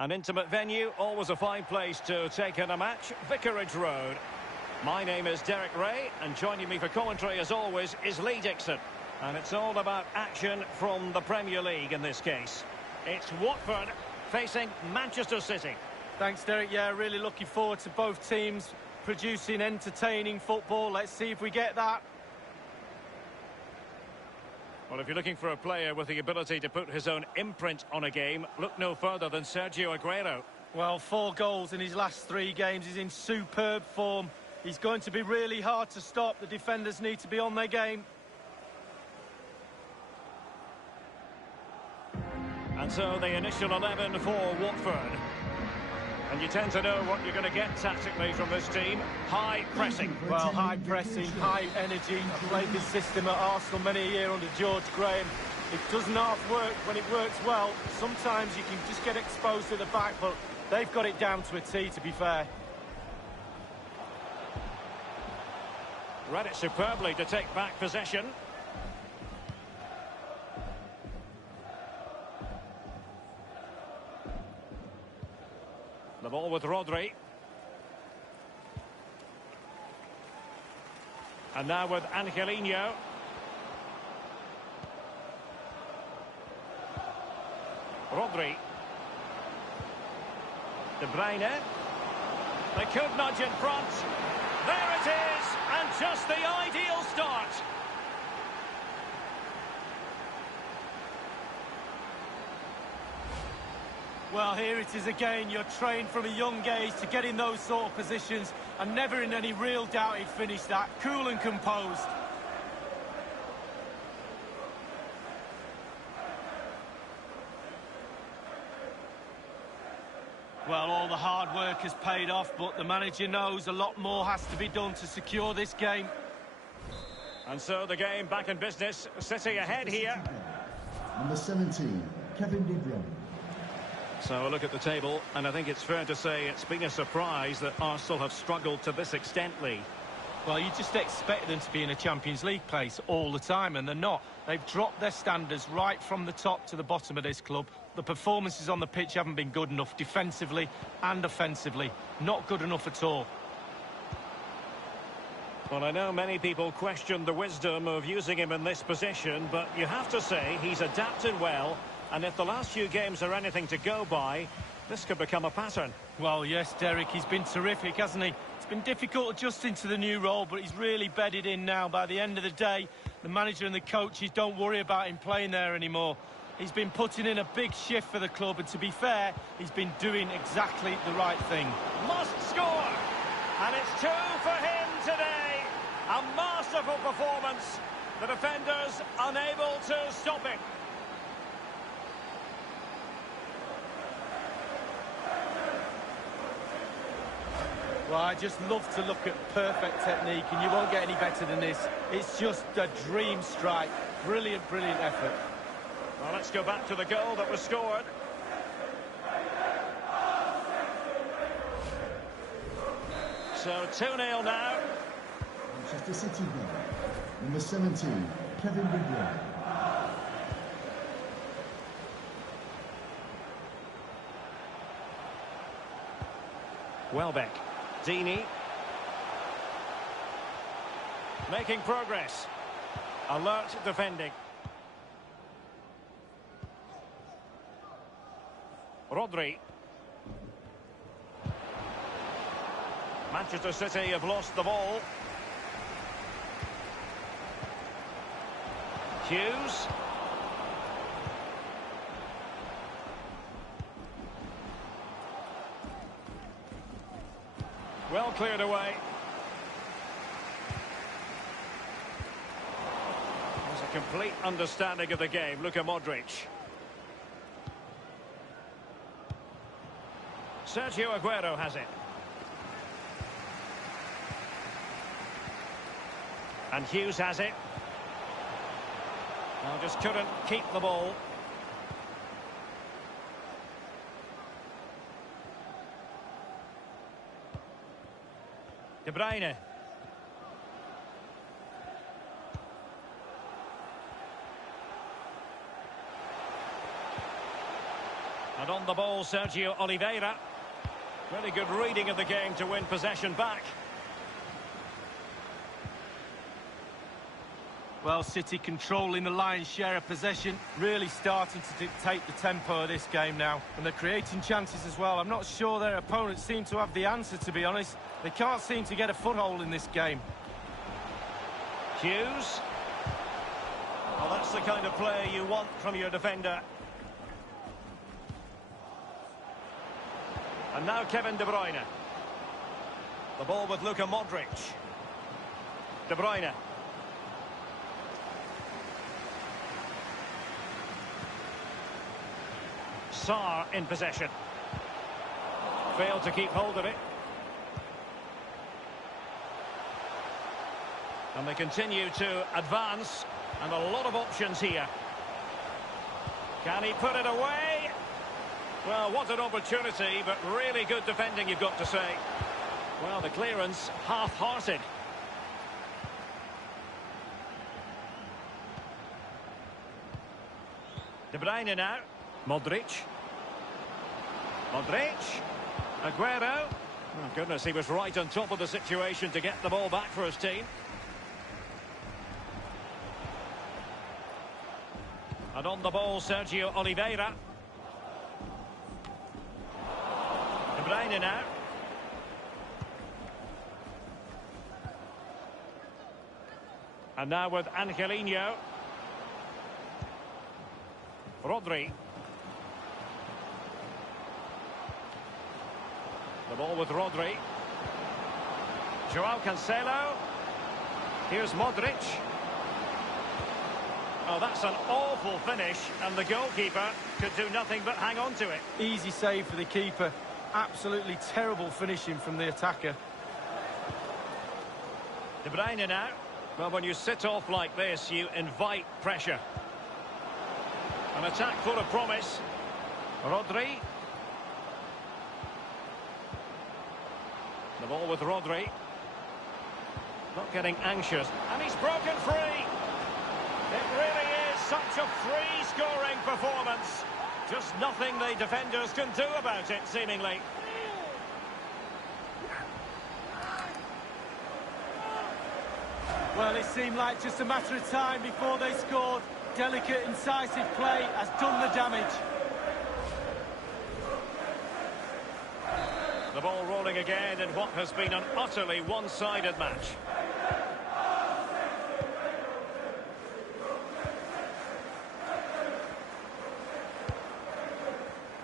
An intimate venue, always a fine place to take in a match. Vicarage Road. My name is Derek Ray, and joining me for commentary, as always, is Lee Dixon. And it's all about action from the Premier League in this case. It's Watford facing Manchester City. Thanks, Derek. Yeah, really looking forward to both teams producing entertaining football. Let's see if we get that. Well, if you're looking for a player with the ability to put his own imprint on a game, look no further than Sergio Aguero. Well, 4 goals in his last 3 games. He's in superb form. He's going to be really hard to stop. The defenders need to be on their game. And so the initial 11 for Watford. And you tend to know what you're going to get tactically from this team. High pressing. Well, high pressing, high energy. I played this system at Arsenal many a year under George Graham. It does not work when it works well. Sometimes you can just get exposed at the back, but they've got it down to a T, to be fair. Read it superbly to take back possession. The ball with Rodri. And now with Angelino. Rodri. De Bruyne. They could nudge in front. There it is, and just the ideal start. Well, here it is again. You're trained from a young age to get in those sort of positions, and never in any real doubt he'd finish that. Cool and composed. Well, all the hard work has paid off, but the manager knows a lot more has to be done to secure this game. And so the game back in business. City ahead here. Number 17, Kevin De Bruyne. So a look at the table, and I think it's fair to say it's been a surprise that Arsenal have struggled to this extent, Lee. Well, you just expect them to be in a Champions League place all the time, and they're not. They've dropped their standards right from the top to the bottom of this club. The performances on the pitch haven't been good enough, defensively and offensively. Not good enough at all. Well, I know many people question the wisdom of using him in this position, but you have to say he's adapted well, and if the last few games are anything to go by, this could become a pattern. Well, yes, Derek, he's been terrific, hasn't he? It's been difficult adjusting to the new role, but he's really bedded in now. By the end of the day, the manager and the coaches don't worry about him playing there anymore. He's been putting in a big shift for the club, and to be fair, he's been doing exactly the right thing. Must score! And it's 2 for him today. A masterful performance. The defenders unable to stop him. Well, I just love to look at perfect technique, and you won't get any better than this. It's just a dream strike. Brilliant, brilliant effort. Well, let's go back to the goal that was scored. So 2-0 now. Manchester City goal. Number 17, Kevin De Bruyne. Welbeck. Dini. Making progress. Alert defending. Rodri. Manchester City have lost the ball. Hughes. Well cleared away. There's a complete understanding of the game. Luka Modric. Sergio Aguero has it. And Hughes has it. Well, just couldn't keep the ball. De Bruyne. And on the ball, Sergio Oliveira. Really good reading of the game to win possession back. Well, City controlling the lion's share of possession, really starting to dictate the tempo of this game now. And they're creating chances as well. I'm not sure their opponents seem to have the answer, to be honest. They can't seem to get a foothold in this game. Hughes. Well, that's the kind of play you want from your defender. And now Kevin De Bruyne. The ball with Luka Modric. De Bruyne. Sarr in possession. Failed to keep hold of it. And they continue to advance. And a lot of options here. Can he put it away? Well, what an opportunity, but really good defending, you've got to say. Well, the clearance, half-hearted. De Bruyne now. Modric. Modric. Aguero. Oh, goodness, he was right on top of the situation to get the ball back for his team. And on the ball, Sergio Oliveira. De Bruyne now. And now with Angelino. Rodri. The ball with Rodri. Joao Cancelo. Here's Modric. Oh, that's an awful finish, and the goalkeeper could do nothing but hang on to it. Easy save for the keeper. Absolutely terrible finishing from the attacker. De Bruyne now. Well, when you sit off like this, you invite pressure. An attack full of promise. Rodri. The ball with Rodri. Not getting anxious. And he's broken free. It really is such a free-scoring performance. Just nothing the defenders can do about it, seemingly. Well, it seemed like just a matter of time before they scored. Delicate, incisive play has done the damage. The ball rolling again in what has been an utterly one-sided match.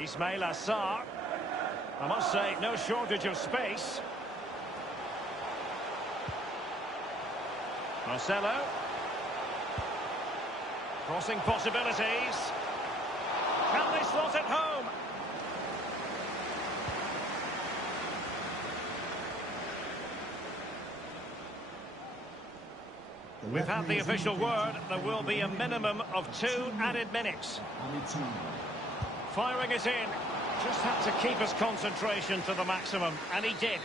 Ismail Assar. I must say, no shortage of space. Marcelo. Crossing possibilities. Can they slot it home? We've had the official word. There will be a minimum of 2 added minutes. Firing it in. Just had to keep his concentration to the maximum, and he did.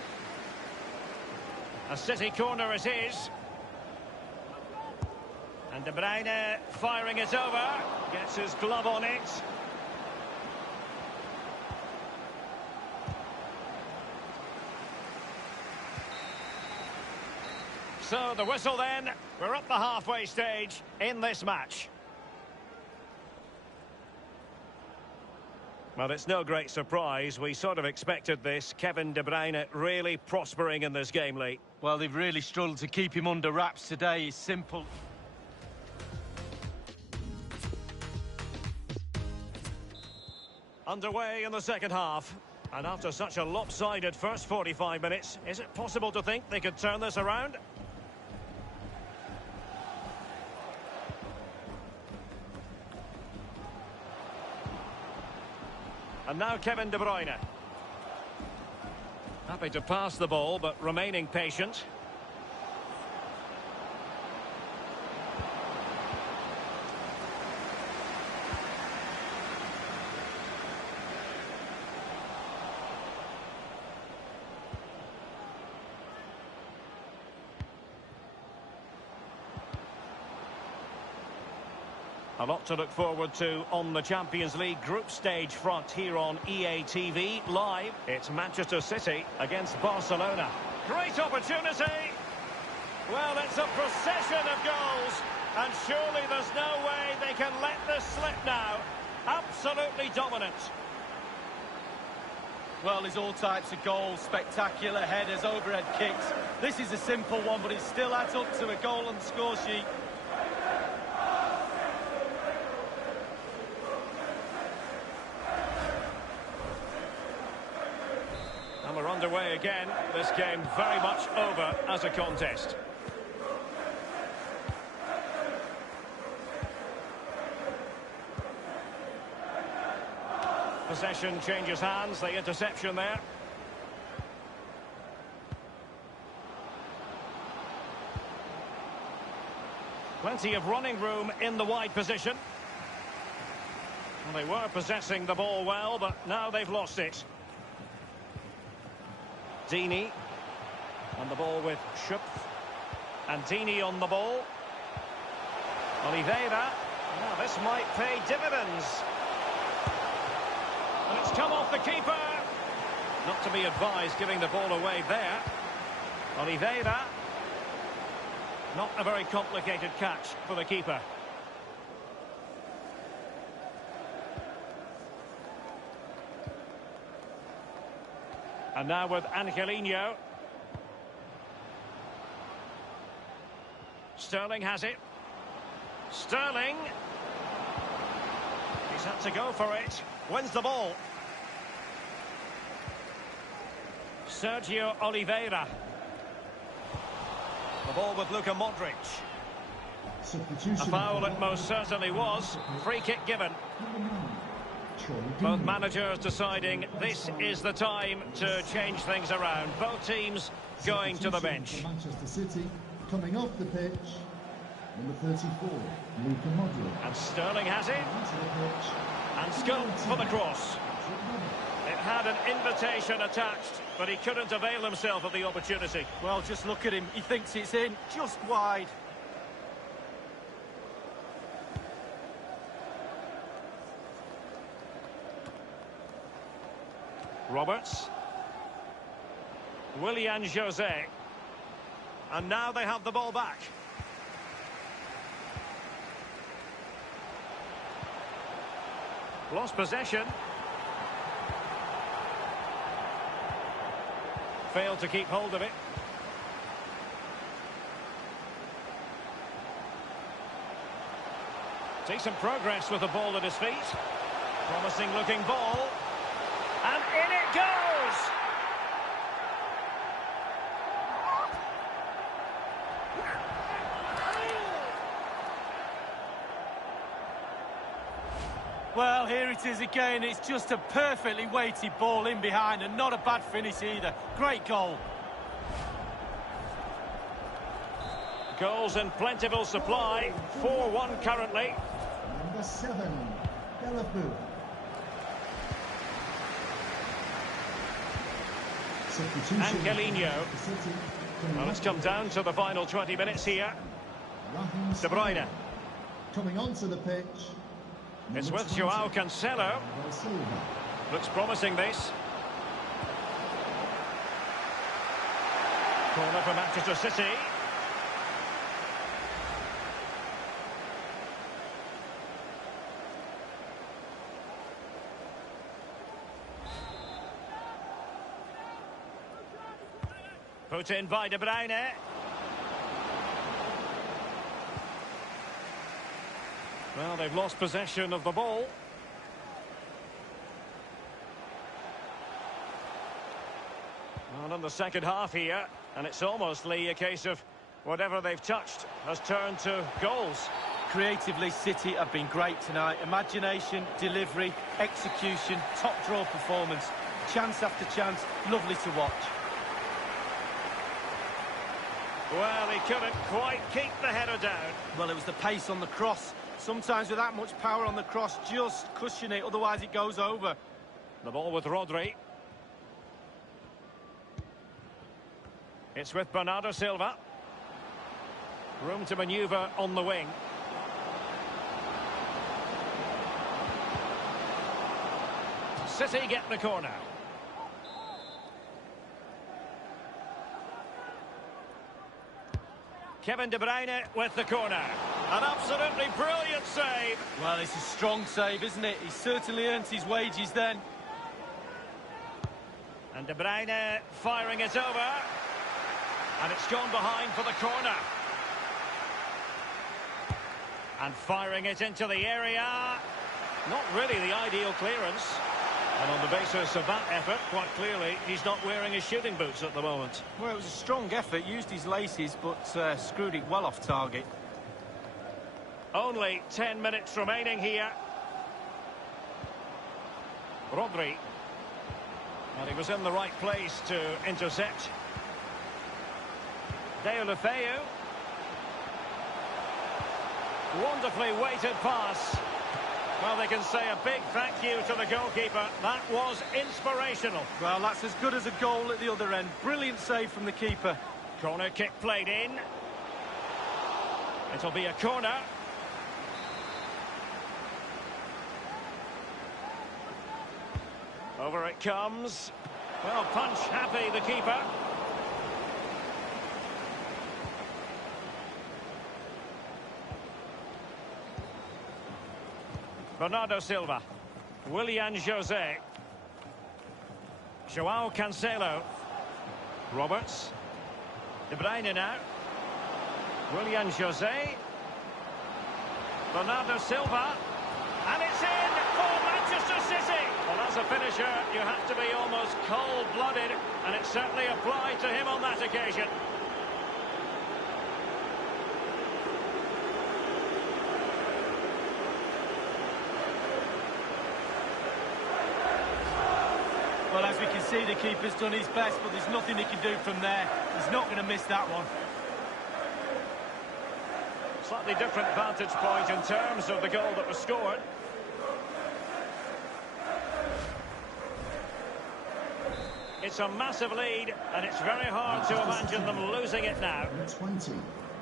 A City corner it is. And De Bruyne firing it over. Gets his glove on it. So the whistle then. We're up the halfway stage in this match. Well, it's no great surprise. We sort of expected this. Kevin De Bruyne really prospering in this game, Lee. Well, they've really struggled to keep him under wraps today. It's simple. Underway in the second half. And after such a lopsided first 45 minutes, is it possible to think they could turn this around? And now Kevin De Bruyne. Happy to pass the ball, but remaining patient. A lot to look forward to on the Champions League group stage front here on EA TV Live. It's Manchester City against Barcelona. Great opportunity. Well, it's a procession of goals, and surely there's no way they can let this slip now. Absolutely dominant. Well, there's all types of goals, spectacular headers, overhead kicks. This is a simple one, but it still adds up to a goal on the score sheet. And we're underway again. This game very much over as a contest. Possession changes hands, the interception there. Plenty of running room in the wide position. Well, they were possessing the ball well, but now they've lost it. Dini. And the ball with Schupp. And Dini on the ball. Oliveira. Now this might pay dividends. And it's come off the keeper. Not to be advised giving the ball away there. Oliveira. Not a very complicated catch for the keeper. And now with Angelino. Sterling has it. Sterling. He's had to go for it. Wins the ball. Sergio Oliveira. The ball with Luka Modric. A foul it most certainly was. Free kick given. Both managers deciding this is the time to change things around. Both teams going to the bench. Manchester City coming off the pitch. Number 34, Luka Modric. And Sterling has it. And scope for the cross. It had an invitation attached, but he couldn't avail himself of the opportunity. Well, just look at him. He thinks it's in, just wide. Roberts. Willian Jose. And now they have the ball back. Lost possession. Failed to keep hold of it. Decent progress with the ball at his feet. Promising looking ball. And in it goes! Well, here it is again. It's just a perfectly weighted ball in behind and not a bad finish either. Great goal. Goals in plentiful supply. 4-1 currently. Number 7, Delafou. Angelino. Well, it's come down to the final 20 minutes here. De Bruyne. Coming onto the pitch. It's with Joao Cancelo. Looks promising, this. Corner for Manchester City. Put in by De Bruyne. Well, they've lost possession of the ball. Well, in the second half here, and it's almost, Lee, a case of whatever they've touched has turned to goals. Creatively, City have been great tonight. Imagination, delivery, execution, top draw performance. Chance after chance, lovely to watch. Well, he couldn't quite keep the header down. Well, it was the pace on the cross. Sometimes with that much power on the cross, just cushion it, otherwise it goes over. The ball with Rodri. It's with Bernardo Silva. Room to manoeuvre on the wing. City get the corner. Kevin De Bruyne with the corner. An absolutely brilliant save. Well, it's a strong save, isn't it? He certainly earns his wages then. And De Bruyne firing it over. And it's gone behind for the corner. And firing it into the area. Not really the ideal clearance. And on the basis of that effort, quite clearly, he's not wearing his shooting boots at the moment. Well, it was a strong effort, used his laces, but screwed it well off target. Only 10 minutes remaining here. Rodri. And he was in the right place to intercept. Deulofeu. Wonderfully weighted pass. Well, they can say a big thank you to the goalkeeper. That was inspirational. Well, that's as good as a goal at the other end. Brilliant save from the keeper. Corner kick played in. It'll be a corner. Over it comes. Well, punch happy, the keeper. Bernardo Silva. Willian Jose. Joao Cancelo. Roberts. De Bruyne now. Willian Jose. Bernardo Silva. And it's in for Manchester City. Well, as a finisher, you have to be almost cold-blooded, and it certainly applied to him on that occasion. Well, as we can see, the keeper's done his best, but there's nothing he can do from there. He's not going to miss that one. Slightly different vantage point in terms of the goal that was scored. It's a massive lead, and it's very hard to imagine them losing it now. 20,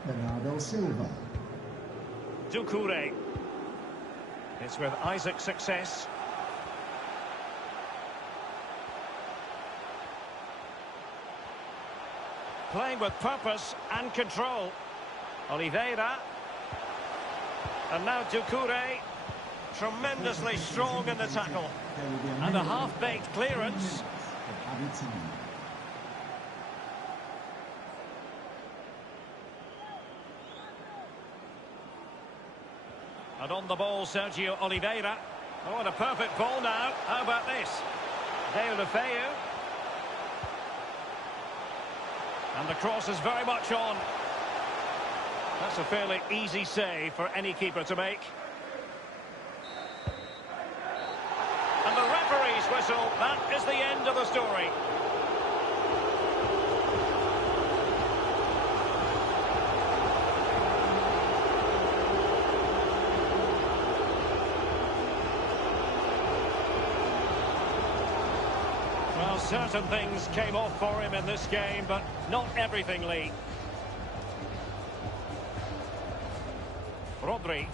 Bernardo Silva. Doucouré. It's with Isaac Success. Playing with purpose and control. Oliveira. And now Doucouré. Tremendously strong in the tackle. And a half-baked clearance. And on the ball, Sergio Oliveira. Oh, and a perfect ball now. How about this? Deulofeu. And the cross is very much on. That's a fairly easy save for any keeper to make. And the referee's whistle, that is the end of the story. Well, certain things came off for him in this game, but not everything, Lee. Rodri.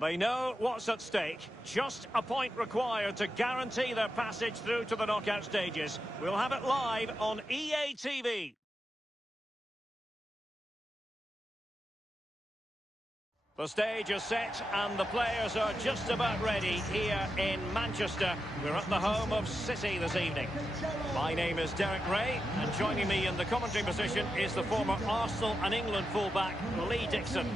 They know what's at stake. Just a point required to guarantee their passage through to the knockout stages. We'll have it live on EA TV. The stage is set and the players are just about ready here in Manchester. We're at the home of City this evening. My name is Derek Ray, and joining me in the commentary position is the former Arsenal and England fullback Lee Dixon.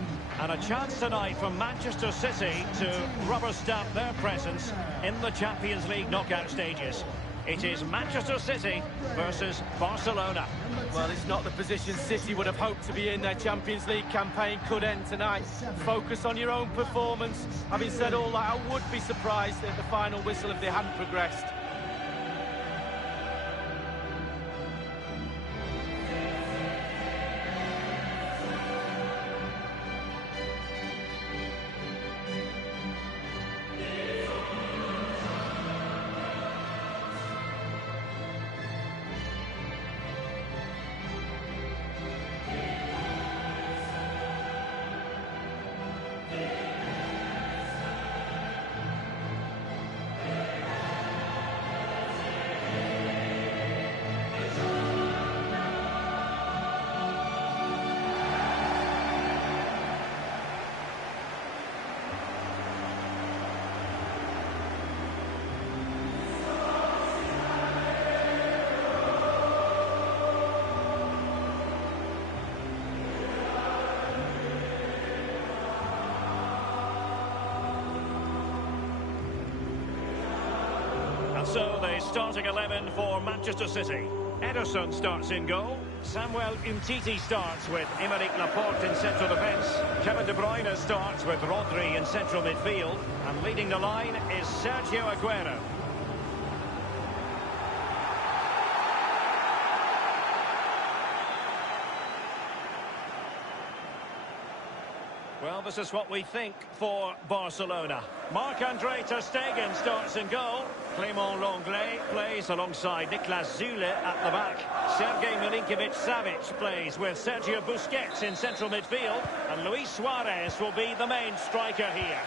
And a chance tonight for Manchester City to rubber stamp their presence in the Champions League knockout stages. It is Manchester City versus Barcelona. Well, it's not the position City would have hoped to be in. Their Champions League campaign could end tonight. Focus on your own performance. Having said all that, I would be surprised at the final whistle if they hadn't progressed. So the starting 11 for Manchester City. Ederson starts in goal. Samuel Umtiti starts with Aymeric Laporte in central defence. Kevin De Bruyne starts with Rodri in central midfield. And leading the line is Sergio Aguero. Well, this is what we think for Barcelona. Marc-Andre ter Stegen starts in goal. Clément Lenglet plays alongside Niklas Süle at the back. Sergej Milinkovic-Savic plays with Sergio Busquets in central midfield. And Luis Suarez will be the main striker here.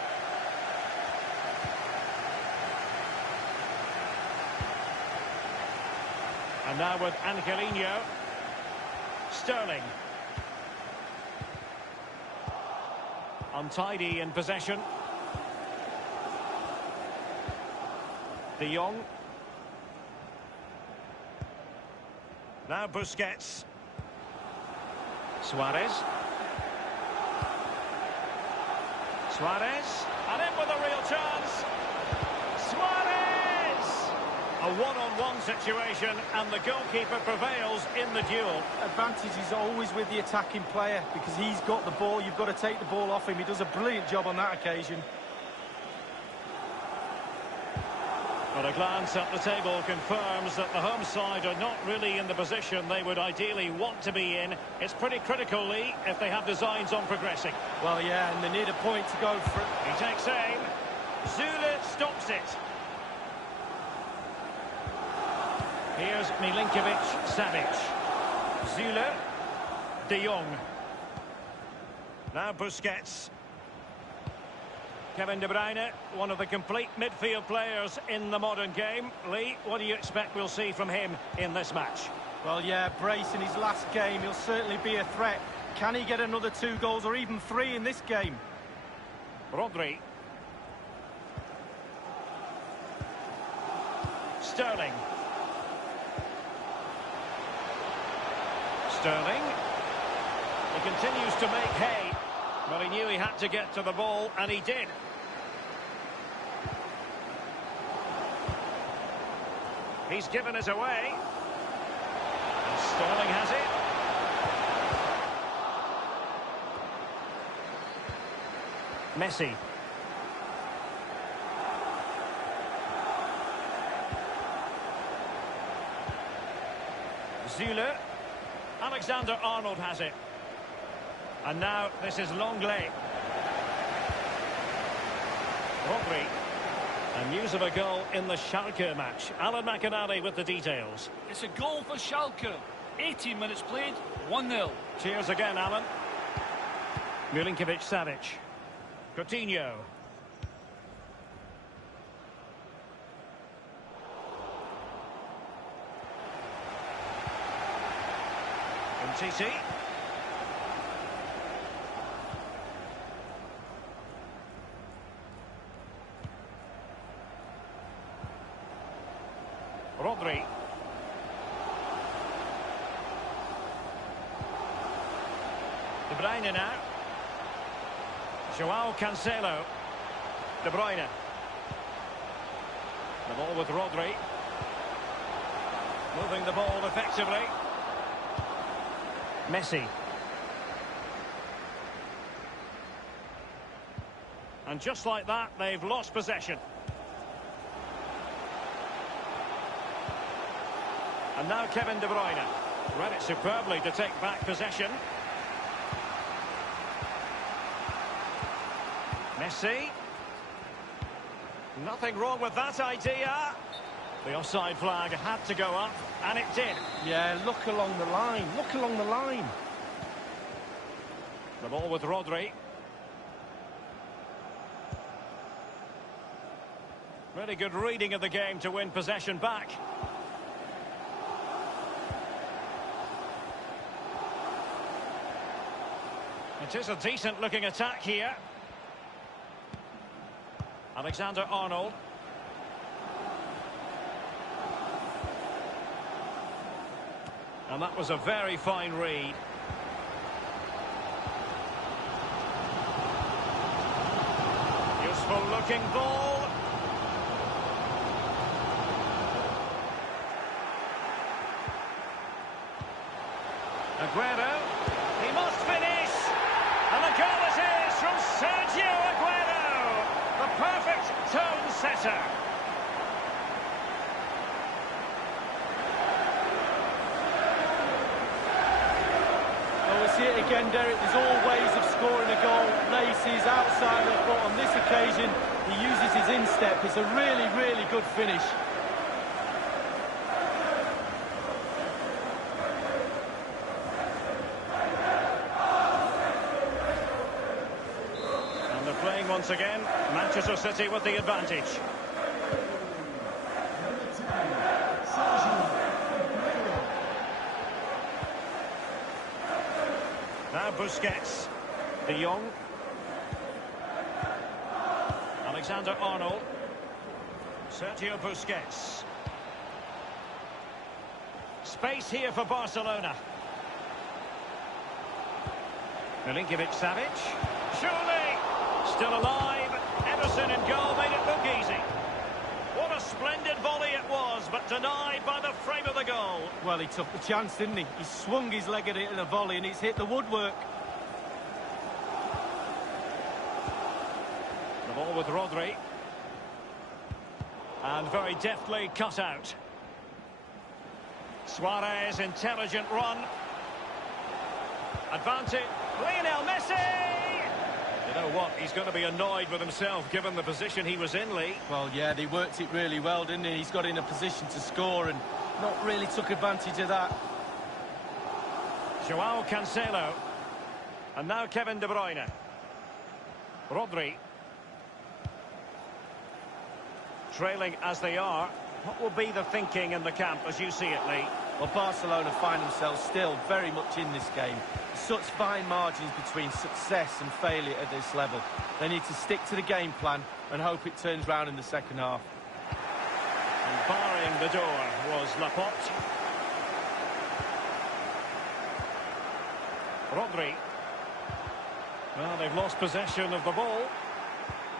And now with Angelino. Sterling. Untidy in possession. De Jong. Now Busquets. Suarez. Suarez. And in with a real chance. Suarez! A one-on-one situation, and the goalkeeper prevails in the duel. Advantage is always with the attacking player because he's got the ball. You've got to take the ball off him. He does a brilliant job on that occasion. But a glance at the table confirms that the home side are not really in the position they would ideally want to be in. It's pretty critical, Lee, if they have designs on progressing. Well, yeah, and they need a point to go for. He takes aim. Süle stops it. Here's Milinkovic-Savic. Süle. De Jong. Now Busquets. Kevin De Bruyne, one of the complete midfield players in the modern game. Lee, what do you expect we'll see from him in this match? Well, yeah, brace in his last game. He'll certainly be a threat. Can he get another 2 goals or even 3 in this game? Rodri. Sterling. Sterling. He continues to make hay. Well, he knew he had to get to the ball, and he did. He's given it away. And Sterling has it. Messi. Süle. Alexander-Arnold has it. And now this is Lenglet. Rodri. And news of a goal in the Schalke match. Alan McInally with the details. It's a goal for Schalke. 18 minutes played, 1-0. Cheers again, Alan. Milinkovic-Savic. Coutinho. Titi. Rodri. De Bruyne now. Joao Cancelo. De Bruyne. The ball with Rodri. Moving the ball effectively. Messi. And just like that, they've lost possession. And now Kevin De Bruyne. Read it superbly to take back possession. Messi. Nothing wrong with that idea. The offside flag had to go up, and it did. Yeah, look along the line. Look along the line. The ball with Rodri. Really good reading of the game to win possession back. It is a decent-looking attack here. Alexander-Arnold. And that was a very fine read. Useful-looking ball. Aguero. He must finish. And the goal it is from Sergio Aguero. The perfect tone setter. Well, we see it again, Derek. There's all ways of scoring a goal. Laces, outside the foot. On this occasion, he uses his instep. It's a really, really good finish. Once again, Manchester City with the advantage. Now Busquets. De Jong. Alexander-Arnold. Sergio Busquets. Space here for Barcelona. Milinkovic-Savic. Surely! Still alive. Ederson in goal made it look easy. What a splendid volley it was, but denied by the frame of the goal. Well, he took the chance, didn't he? He swung his leg at it in a volley and it's hit the woodwork. The ball with Rodri. And very deftly cut out. Suarez, intelligent run. Advantage. Lionel Messi! You know what? He's going to be annoyed with himself given the position he was in, Lee. Well, yeah, they worked it really well, didn't he? He's got in a position to score and not really took advantage of that. Joao Cancelo. And now Kevin De Bruyne. Rodri. Trailing as they are. What will be the thinking in the camp as you see it, Lee? Well, Barcelona find themselves still very much in this game. Such fine margins between success and failure at this level. They need to stick to the game plan and hope it turns round in the second half. And barring the door was Laporte. Rodri. Well, they've lost possession of the ball.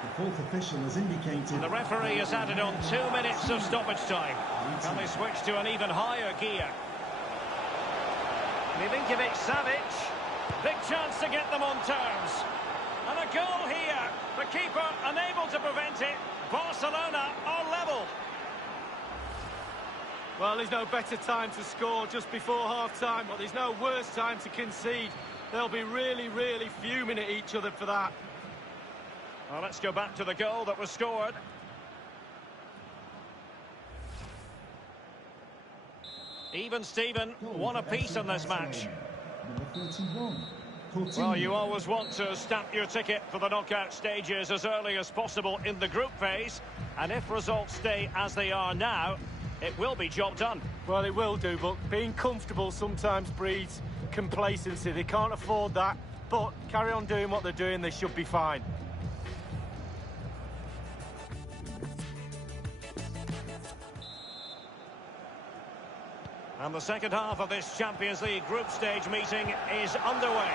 The fourth official has indicated... The referee has added on 2 minutes of stoppage time. Can they switch to an even higher gear? Milinkovic-Savic. Big chance to get them on terms. And a goal here. The keeper unable to prevent it. Barcelona are level. Well, there's no better time to score just before half-time, but there's no worse time to concede. They'll be really, really fuming at each other for that. Well, let's go back to the goal that was scored. Even Steven, one apiece in this match. Number 31. Well, you always want to stamp your ticket for the knockout stages as early as possible in the group phase. And if results stay as they are now, it will be job done. Well, it will do, but being comfortable sometimes breeds complacency. They can't afford that, but carry on doing what they're doing, they should be fine. And the second half of this Champions League group stage meeting is underway.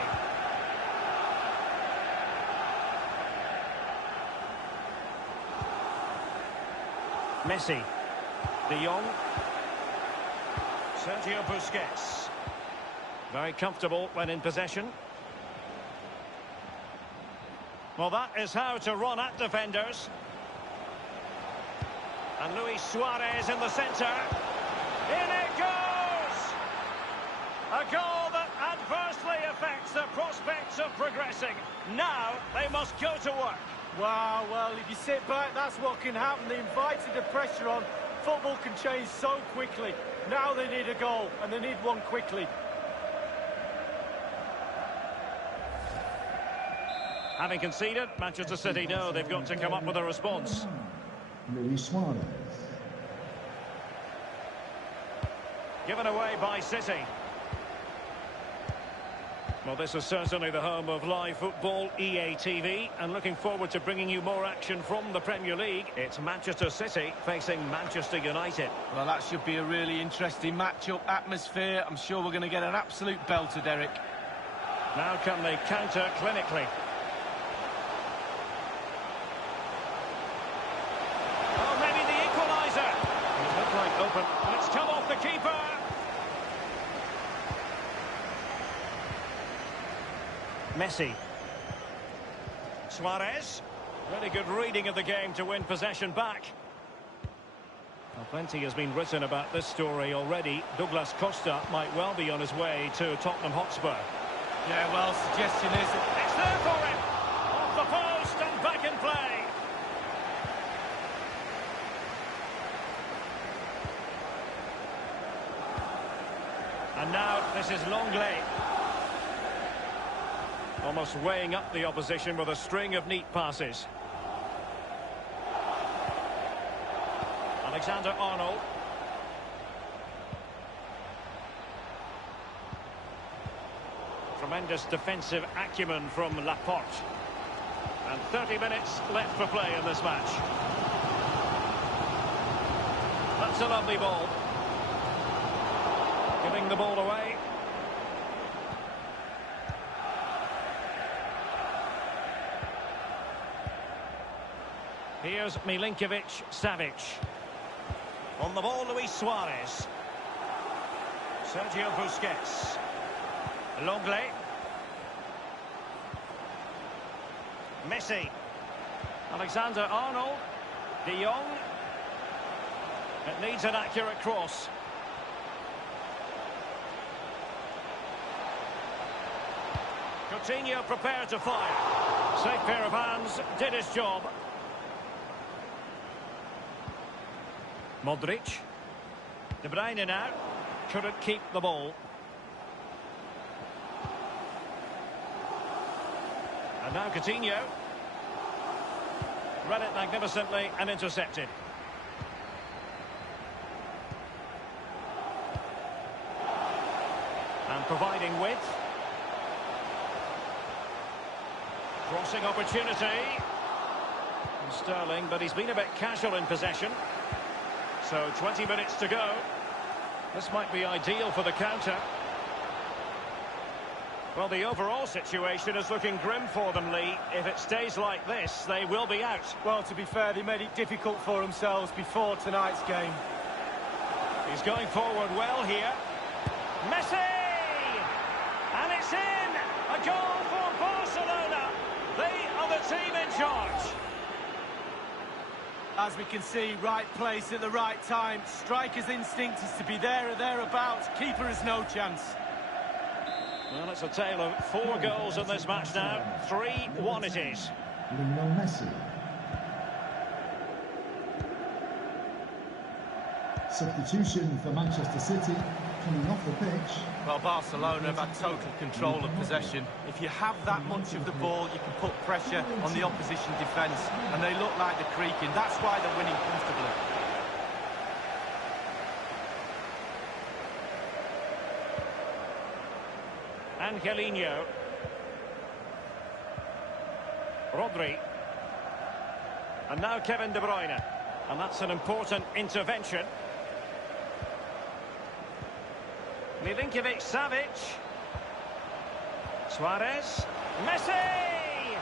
Messi, De Jong, Sergio Busquets. Very comfortable when in possession. Well, that is how to run at defenders. And Luis Suarez in the centre. In it goes! A goal that adversely affects the prospects of progressing. Now they must go to work. Wow, well, if you sit back, that's what can happen. They invited the pressure on. Football can change so quickly. Now they need a goal, and they need one quickly. Having conceded, Manchester City know they've got to come up with a response. Luis Suarez. Given away by City. Well, this is certainly the home of live football, EA TV, and looking forward to bringing you more action from the Premier League. It's Manchester City facing Manchester United. Well, that should be a really interesting match-up atmosphere. I'm sure we're going to get an absolute belter, Derek. Now can they counter clinically? Oh, maybe the equaliser. It looked like open, and it's come off the keeper. Messi. Suarez. Really good reading of the game to win possession back. Well, plenty has been written about this story already. Douglas Costa might well be on his way to Tottenham Hotspur. Yeah, well, suggestion is... It's there for him! Off the post and back in play! And now this is Longley. Almost weighing up the opposition with a string of neat passes. Alexander-Arnold. Tremendous defensive acumen from Laporte. And 30 minutes left for play in this match. That's a lovely ball. Giving the ball away. Here's Milinkovic-Savic. On the ball, Luis Suarez. Sergio Busquets. Longley. Messi. Alexander-Arnold. De Jong. It needs an accurate cross. Coutinho prepared to fire. Safe pair of hands, did his job. Modric. De Bruyne now. Couldn't keep the ball. And now Coutinho. Read it magnificently and intercepted. And providing width. Crossing opportunity. And Sterling, but he's been a bit casual in possession. So 20 minutes to go. This might be ideal for the counter. Well, the overall situation is looking grim for them, Lee. If it stays like this, they will be out. Well, to be fair, they made it difficult for themselves before tonight's game. He's going forward well here. Messi! And it's in! A goal for Barcelona! They are the team in charge. As we can see, right place at the right time. Striker's instinct is to be there or thereabouts. Keeper has no chance. Well, it's a tale of 4 goals in this match now. 3-1 it is. Lionel Messi. Substitution for Manchester City, coming off the pitch. Well, Barcelona have had total control of possession. If you have that much of the ball, you can put pressure on the opposition defence, and they look like they're creaking. That's why they're winning comfortably. Angelino. Rodri. And now Kevin De Bruyne. And that's an important intervention. Milinkovic-Savic. Suarez. Messi!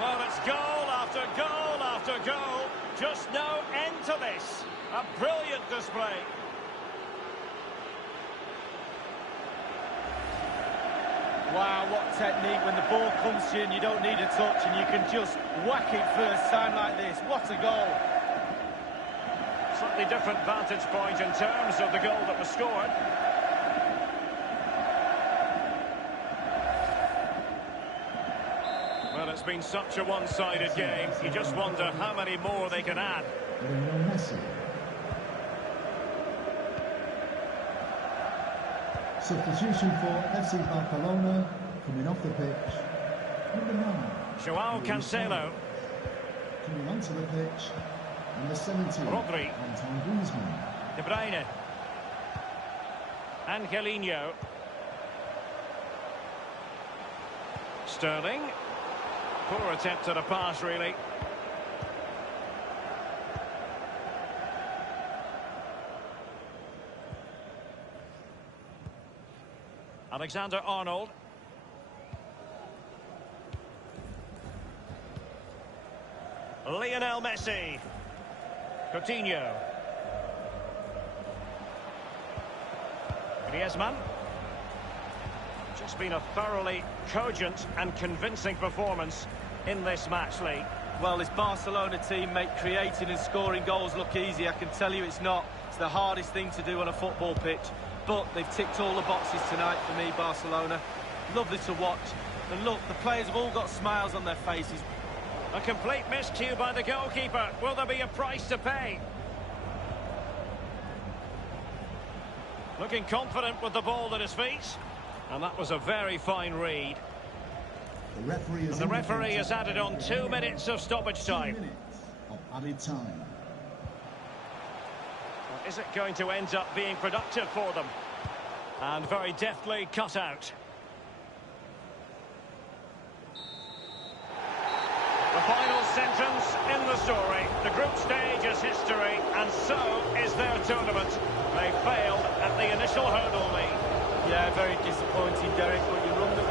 Well, it's goal after goal after goal. Just no end to this. A brilliant display. Wow, what technique when the ball comes to you and you don't need a touch and you can just whack it first time like this. What a goal. Slightly different vantage point in terms of the goal that was scored. Well, it's been such a one-sided game. You just wonder how many more they can add. Messi. Substitution for FC Barcelona, coming off the pitch, number 9. Joao Cancelo. Coming onto the pitch, number 17. Rodri. Antoine Griezmann. De Bruyne. Angelino. Sterling. Poor attempt at a pass, really. Alexander-Arnold. Lionel Messi. Coutinho. Griezmann. Just been a thoroughly cogent and convincing performance in this match, Lee. Well, this Barcelona team make creating and scoring goals look easy. I can tell you it's not. It's the hardest thing to do on a football pitch. But they've ticked all the boxes tonight for me, Barcelona. Lovely to watch. And look, the players have all got smiles on their faces. A complete miscue by the goalkeeper. Will there be a price to pay? Looking confident with the ball at his feet. And that was a very fine read. The referee has added on 2 minutes of stoppage time. 2 minutes of added time. Is it going to end up being productive for them? And very deftly cut out. The final sentence in the story. The group stage is history, and so is their tournament. They failed at the initial hurdle, Lee. Yeah, very disappointing, Derek, but you run the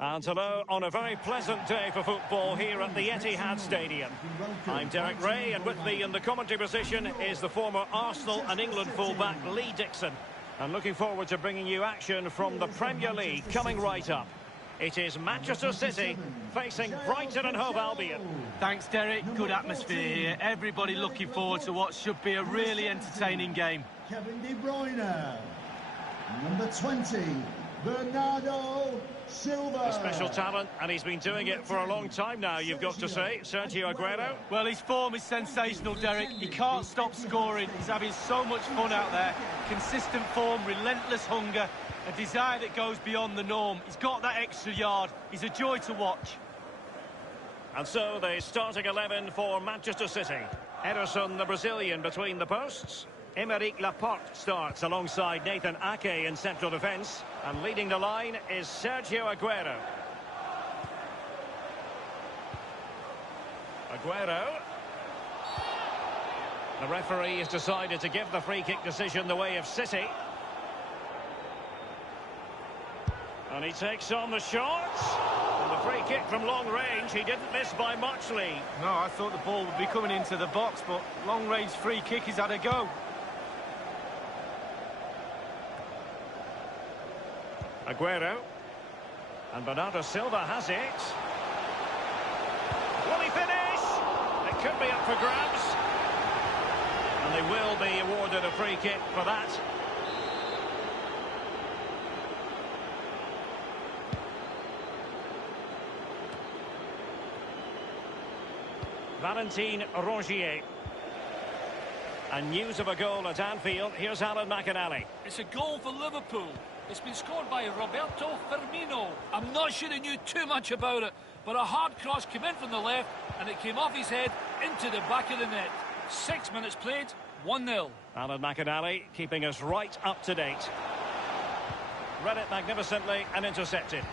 And hello on a very pleasant day for football here at the Etihad Stadium. I'm Derek Ray, and with me in the commentary position is the former Arsenal and England fullback Lee Dixon. And looking forward to bringing you action from the Premier League coming right up. It is Manchester City facing Brighton and Hove Albion. Thanks, Derek. Good atmosphere here. Everybody looking forward to what should be a really entertaining game. Kevin De Bruyne. Number 20, Bernardo Silva. A special talent, and he's been doing it for a long time now, you've got to say. Sergio Aguero. Well, his form is sensational, Derek. He can't stop scoring. He's having so much fun out there. Consistent form, relentless hunger, a desire that goes beyond the norm. He's got that extra yard. He's a joy to watch. And so the starting 11 for Manchester City. Ederson, the Brazilian, between the posts. Aymeric Laporte starts alongside Nathan Ake in central defence. And leading the line is Sergio Aguero. Aguero. The referee has decided to give the free kick decision the way of City. And he takes on the shot. And the free kick from long range, he didn't miss by much, Lee. No, I thought the ball would be coming into the box, but long-range free kick, he's had a go. Aguero. And Bernardo Silva has it. Will he finish? It could be up for grabs. And they will be awarded a free kick for that. Valentin Rongier. And news of a goal at Anfield. Here's Alan McInally. It's a goal for Liverpool. It's been scored by Roberto Firmino. I'm not sure he knew too much about it, but a hard cross came in from the left, and it came off his head into the back of the net. 6 minutes played, 1-0. Alan McInally keeping us right up to date. Read it magnificently and intercepted.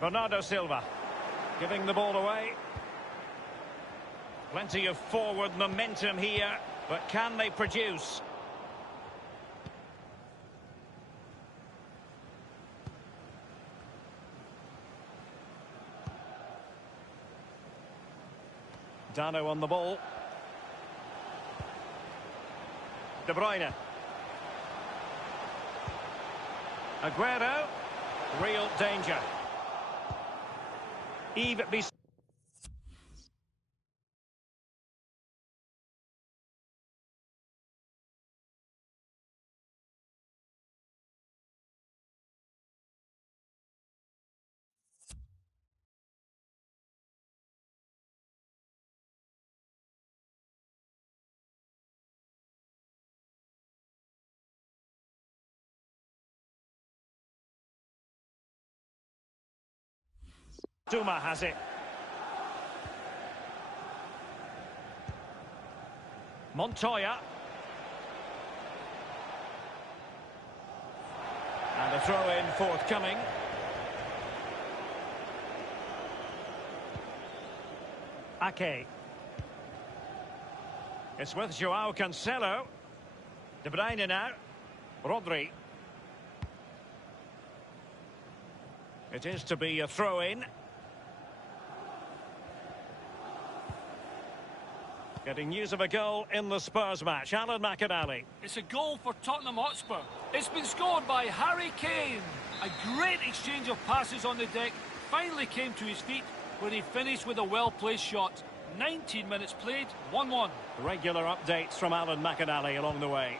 Bernardo Silva giving the ball away. Plenty of forward momentum here, but can they produce? Dano on the ball. De Bruyne. Aguero. Real danger. Yves Bissouma. Duma has it. Montoya. And a throw-in forthcoming. Ake. It's with Joao Cancelo. De Bruyne now. Rodri. It is to be a throw-in. Getting news of a goal in the Spurs match. Alan McInally. It's a goal for Tottenham Hotspur. It's been scored by Harry Kane. A great exchange of passes on the deck. Finally came to his feet, where he finished with a well-placed shot. 19 minutes played, 1-1. Regular updates from Alan McInally along the way.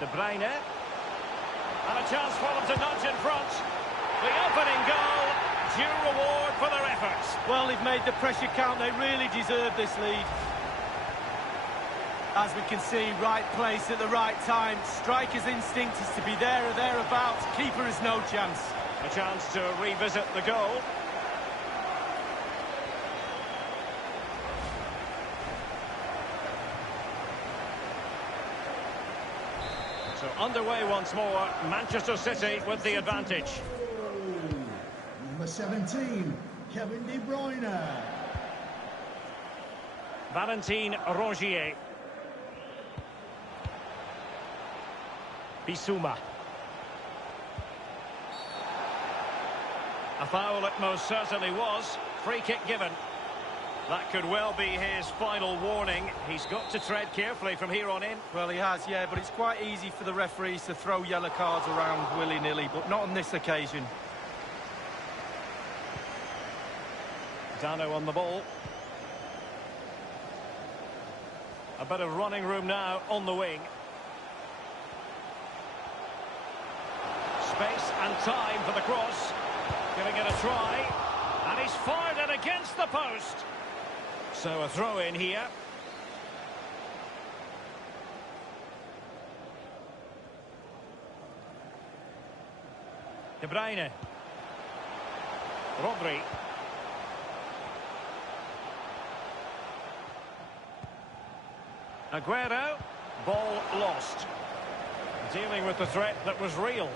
De Bruyne. And a chance for them to nudge in front. The opening goal, due reward for their efforts. Well, they've made the pressure count. They really deserve this lead. As we can see, right place at the right time. Striker's instinct is to be there or thereabouts. Keeper has no chance. A chance to revisit the goal. So underway once more, Manchester City with the advantage. Number 17, Kevin De Bruyne. Valentin Rongier. Bissouma. A foul it most certainly was. Free kick given. That could well be his final warning. He's got to tread carefully from here on in. Well, he has, yeah, but it's quite easy for the referees to throw yellow cards around willy-nilly, but not on this occasion. Dano on the ball. A bit of running room now on the wing. Space and time for the cross. Giving it a try. And he's fired it against the post. So a throw in here. De Bruyne. Rodri. Aguero. Ball lost. Dealing with the threat that was real.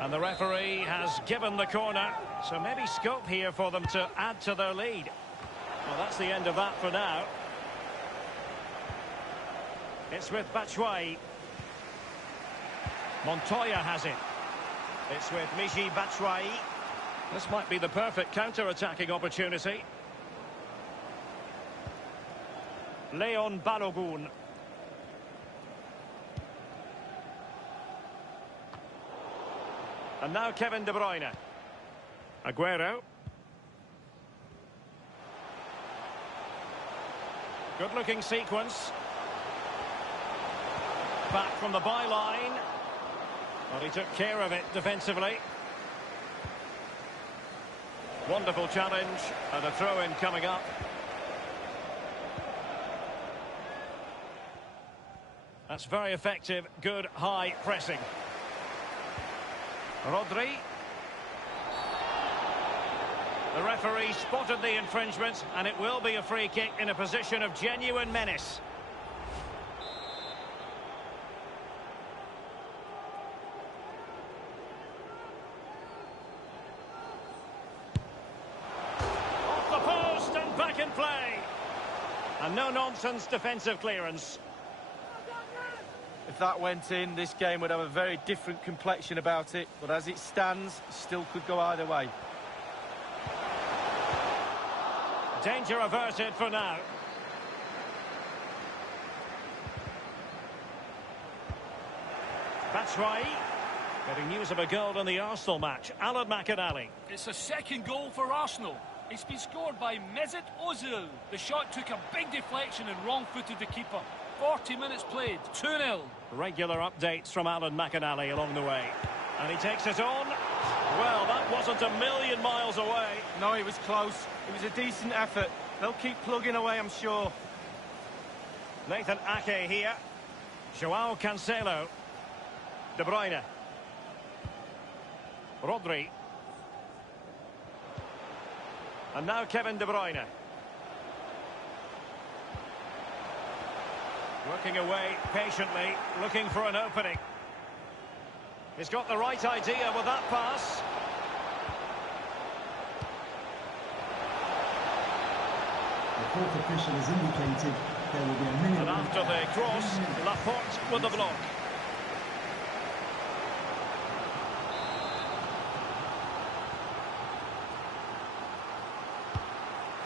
And the referee has given the corner. So maybe scope here for them to add to their lead. Well, that's the end of that for now. It's with Batshuayi. Montoya has it. It's with Michy Batshuayi. This might be the perfect counter-attacking opportunity. Leon Balogun. And now Kevin De Bruyne. Aguero. Good-looking sequence. Back from the byline. Well, he took care of it defensively. Wonderful challenge. And a throw-in coming up. That's very effective. Good high pressing. Rodri. The referee spotted the infringement, and it will be a free kick in a position of genuine menace. Off the post and back in play. And no-nonsense defensive clearance. If that went in, this game would have a very different complexion about it. But as it stands, it still could go either way. Danger averted for now. Batshuayi. Getting news of a goal in the Arsenal match. Alan McInally. It's a second goal for Arsenal. It's been scored by Mesut Ozil. The shot took a big deflection and wrong-footed the keeper. 40 minutes played, 2-0. Regular updates from Alan McInally along the way. And he takes it on. Well, that wasn't a million miles away. No, it was close. It was a decent effort. They'll keep plugging away, I'm sure. Nathan Ake here. Joao Cancelo. De Bruyne. Rodri. And now Kevin De Bruyne. Working away patiently, looking for an opening. He's got the right idea with that pass. The fourth official has indicated there will be a minute. And after the cross, Laporte with the block.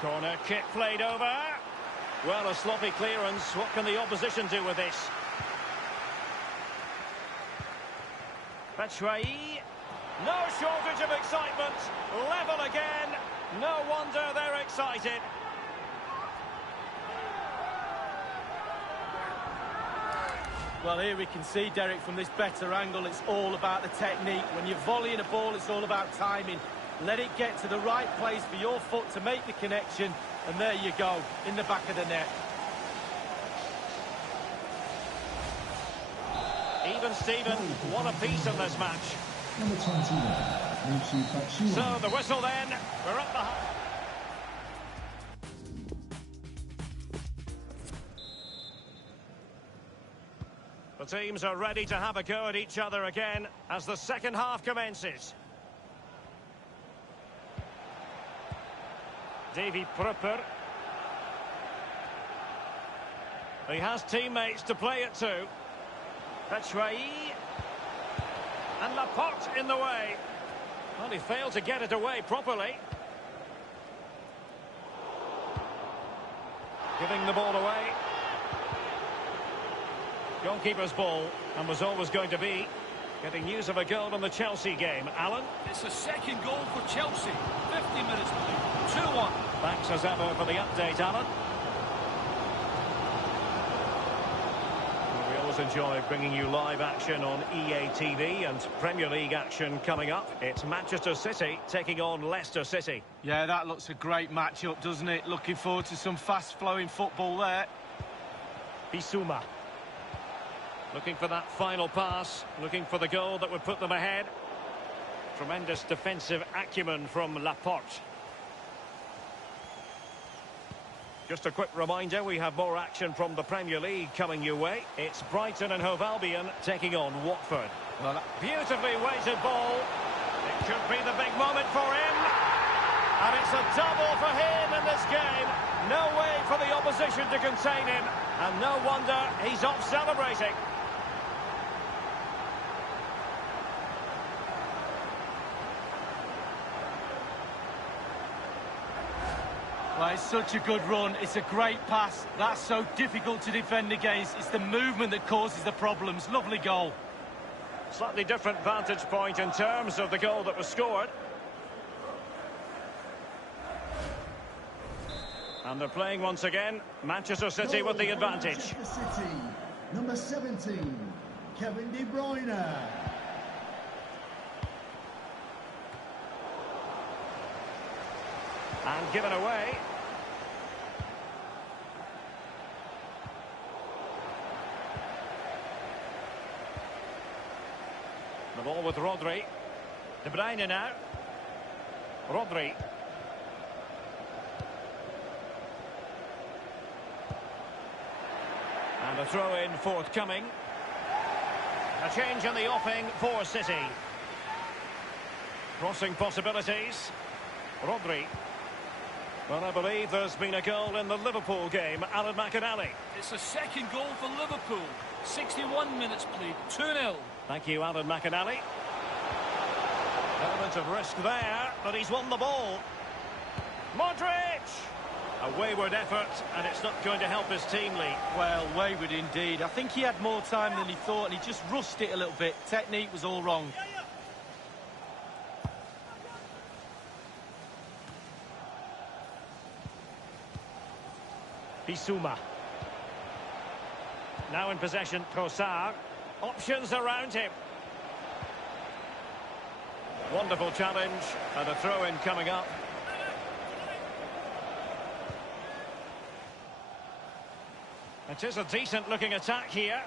Corner kick played over. Well, a sloppy clearance. What can the opposition do with this? Batshuayi. No shortage of excitement. Level again. No wonder they're excited. Well, here we can see, Derek, from this better angle, it's all about the technique. When you're volleying a ball, it's all about timing. Let it get to the right place for your foot to make the connection, and there you go, in the back of the net. Even Steven, what a piece in this match. Number 21, Michy Batshuayi. So the whistle then, we're at the half. The teams are ready to have a go at each other again as the second half commences. Davy Prupper. He has teammates to play it to. Batshuayi. And Laporte in the way. Well, he failed to get it away properly. Giving the ball away. Goalkeeper's ball, and was always going to be. Getting news of a goal in the Chelsea game. Alan? It's the second goal for Chelsea. 50 minutes to 2-1. Thanks as ever for the update, Alan. We always enjoy bringing you live action on EA TV and Premier League action coming up. It's Manchester City taking on Leicester City. Yeah, that looks a great match-up, doesn't it? Looking forward to some fast-flowing football there. Bissouma. Looking for that final pass, looking for the goal that would put them ahead. Tremendous defensive acumen from Laporte. Just a quick reminder, we have more action from the Premier League coming your way. It's Brighton and Hove Albion taking on Watford. Well, beautifully weighted ball. It could be the big moment for him. And it's a double for him in this game. No way for the opposition to contain him. And no wonder he's off celebrating. well, it's such a good run. It's a great pass. That's so difficult to defend against. It's the movement that causes the problems. Lovely goal. Slightly different vantage point in terms of the goal that was scored. And they're playing once again. Manchester City with the advantage. Manchester City, number 17, Kevin De Bruyne. And given away. The ball with Rodri. De Bruyne now. Rodri. And a throw-in forthcoming. A change in the offing for City. Crossing possibilities. Rodri. Well, I believe there's been a goal in the Liverpool game. Alan McInally. It's the second goal for Liverpool. 61 minutes played. 2-0. Thank you, Alan McInally. Element of risk there, but he's won the ball. Modric! A wayward effort, and it's not going to help his team, Lee. Well, wayward indeed. I think he had more time than he thought, and he just rushed it a little bit. Technique was all wrong. Bissouma. Now in possession, Trossard. Options around him. Wonderful challenge, and a throw-in coming up. It is a decent-looking attack here.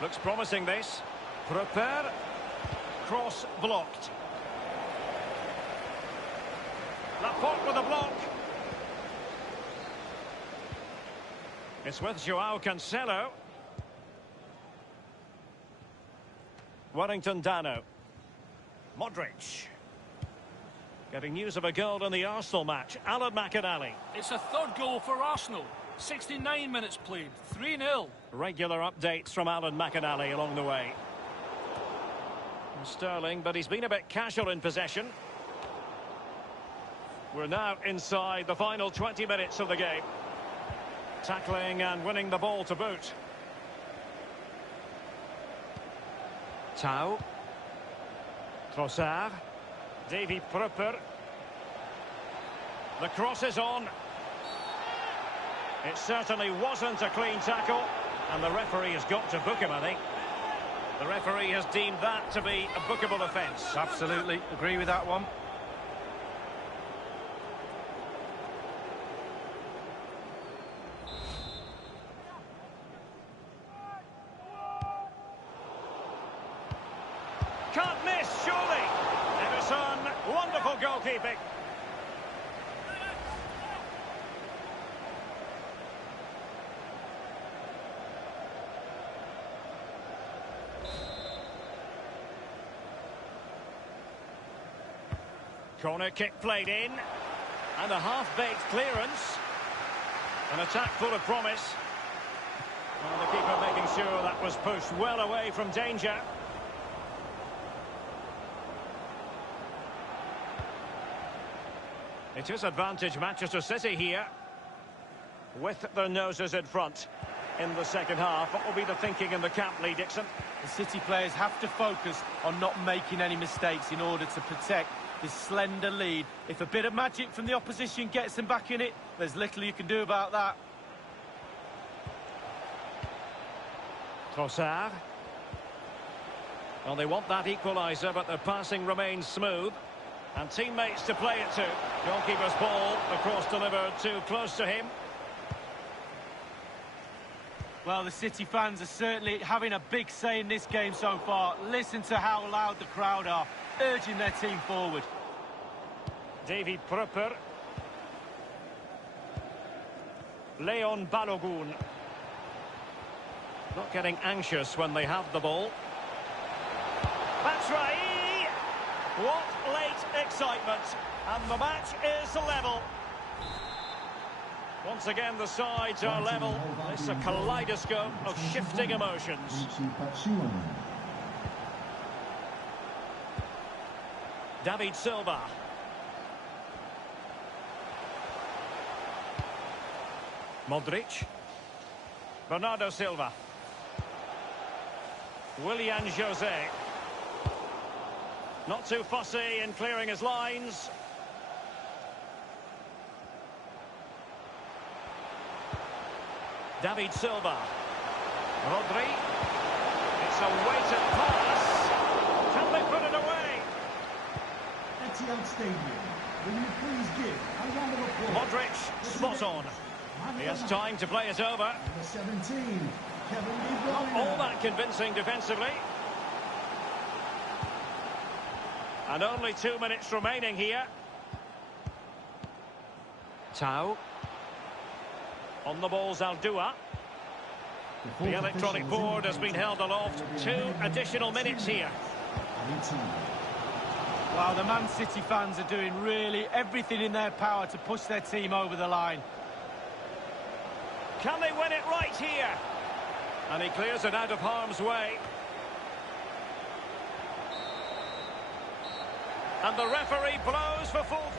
Looks promising, this. Prepare. Cross blocked. Laporte with a block. It's with Joao Cancelo. Wellington Dano. Modric. Getting news of a goal in the Arsenal match. Alan McInally. It's a third goal for Arsenal. 69 minutes played. 3-0. Regular updates from Alan McInally along the way. Sterling, but he's been a bit casual in possession. We're now inside the final 20 minutes of the game. Tackling and winning the ball to boot. Tau. Trossard. Davy Prupper. The cross is on. It certainly wasn't a clean tackle, and the referee has got to book him, I think. The referee has deemed that to be a bookable offence. Absolutely, agree with that one. Can't miss, surely. Ederson, wonderful goalkeeping. Corner kick played in. And a half-baked clearance. An attack full of promise. And the keeper making sure that was pushed well away from danger. It is advantage Manchester City here, with their noses in front. In the second half, what will be the thinking in the camp, Lee Dixon? The City players have to focus on not making any mistakes in order to protect this slender lead. If a bit of magic from the opposition gets them back in it, there's little you can do about that. Trossard. Well, they want that equaliser, but their passing remains smooth. And teammates to play it to. Goalkeeper's ball, the cross delivered too close to him. Well, the City fans are certainly having a big say in this game so far. Listen to how loud the crowd are, urging their team forward. David Pröpper. Leon Balogun. Not getting anxious when they have the ball. Batshuayi! What late excitement. And the match is level. Once again, the sides are level. It's a kaleidoscope of shifting emotions. David Silva. Modric. Bernardo Silva. Willian José. Not too fussy in clearing his lines. David Silva. Rodri. It's a weighted pass. Can they put it away? Etihad Stadium, will you please give a round of applause? Modric, spot on. He has time to play it over. Number 17, Kevin De Not Bruyne. all that convincing defensively. And only 2 minutes remaining here. Tau. On the ball's Aldua. The electronic board has been held aloft. 2 additional minutes here. Well, the Man City fans are doing really everything in their power to push their team over the line. Can they win it right here? And he clears it out of harm's way. And the referee blows for full...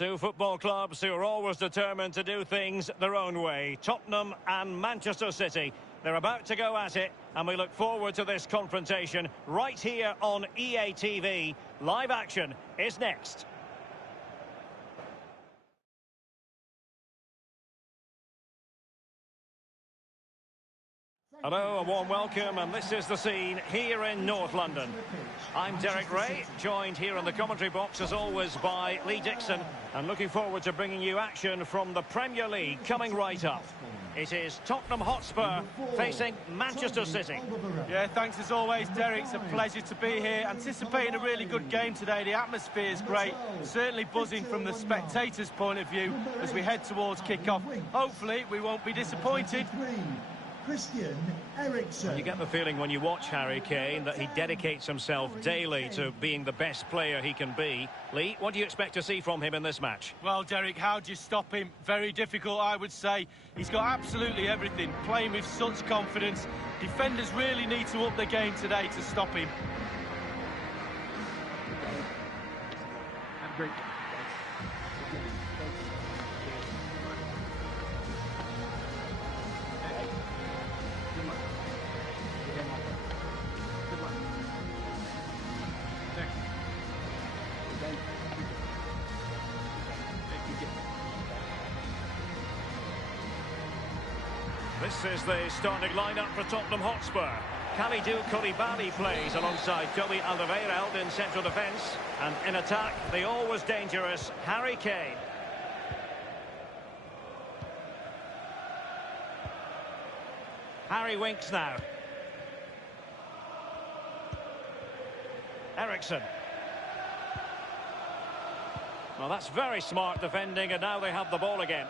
Two football clubs who are always determined to do things their own way. Tottenham and Manchester City. They're about to go at it, and we look forward to this confrontation right here on EA TV. Live action is next. Hello, a warm welcome, and this is the scene here in North London. I'm Derek Ray, joined here in the commentary box as always by Lee Dixon, and looking forward to bringing you action from the Premier League coming right up. It is Tottenham Hotspur facing Manchester City. Yeah, thanks as always, Derek. It's a pleasure to be here. Anticipating a really good game today. The atmosphere is great. Certainly buzzing from the spectators' point of view as we head towards kick-off. Hopefully, we won't be disappointed. You get the feeling when you watch Harry Kane that he dedicates himself daily to being the best player he can be. Lee, what do you expect to see from him in this match? Well, Derek, how do you stop him? Very difficult, I would say. He's got absolutely everything, playing with such confidence. Defenders really need to up the game today to stop him. Great. This is the starting lineup for Tottenham Hotspur. Kalidou Koulibaly plays alongside Toby Alderweireld in central defence. And in attack, the always dangerous Harry Kane. Harry winks now. Eriksen. Well, that's very smart defending, and now they have the ball again.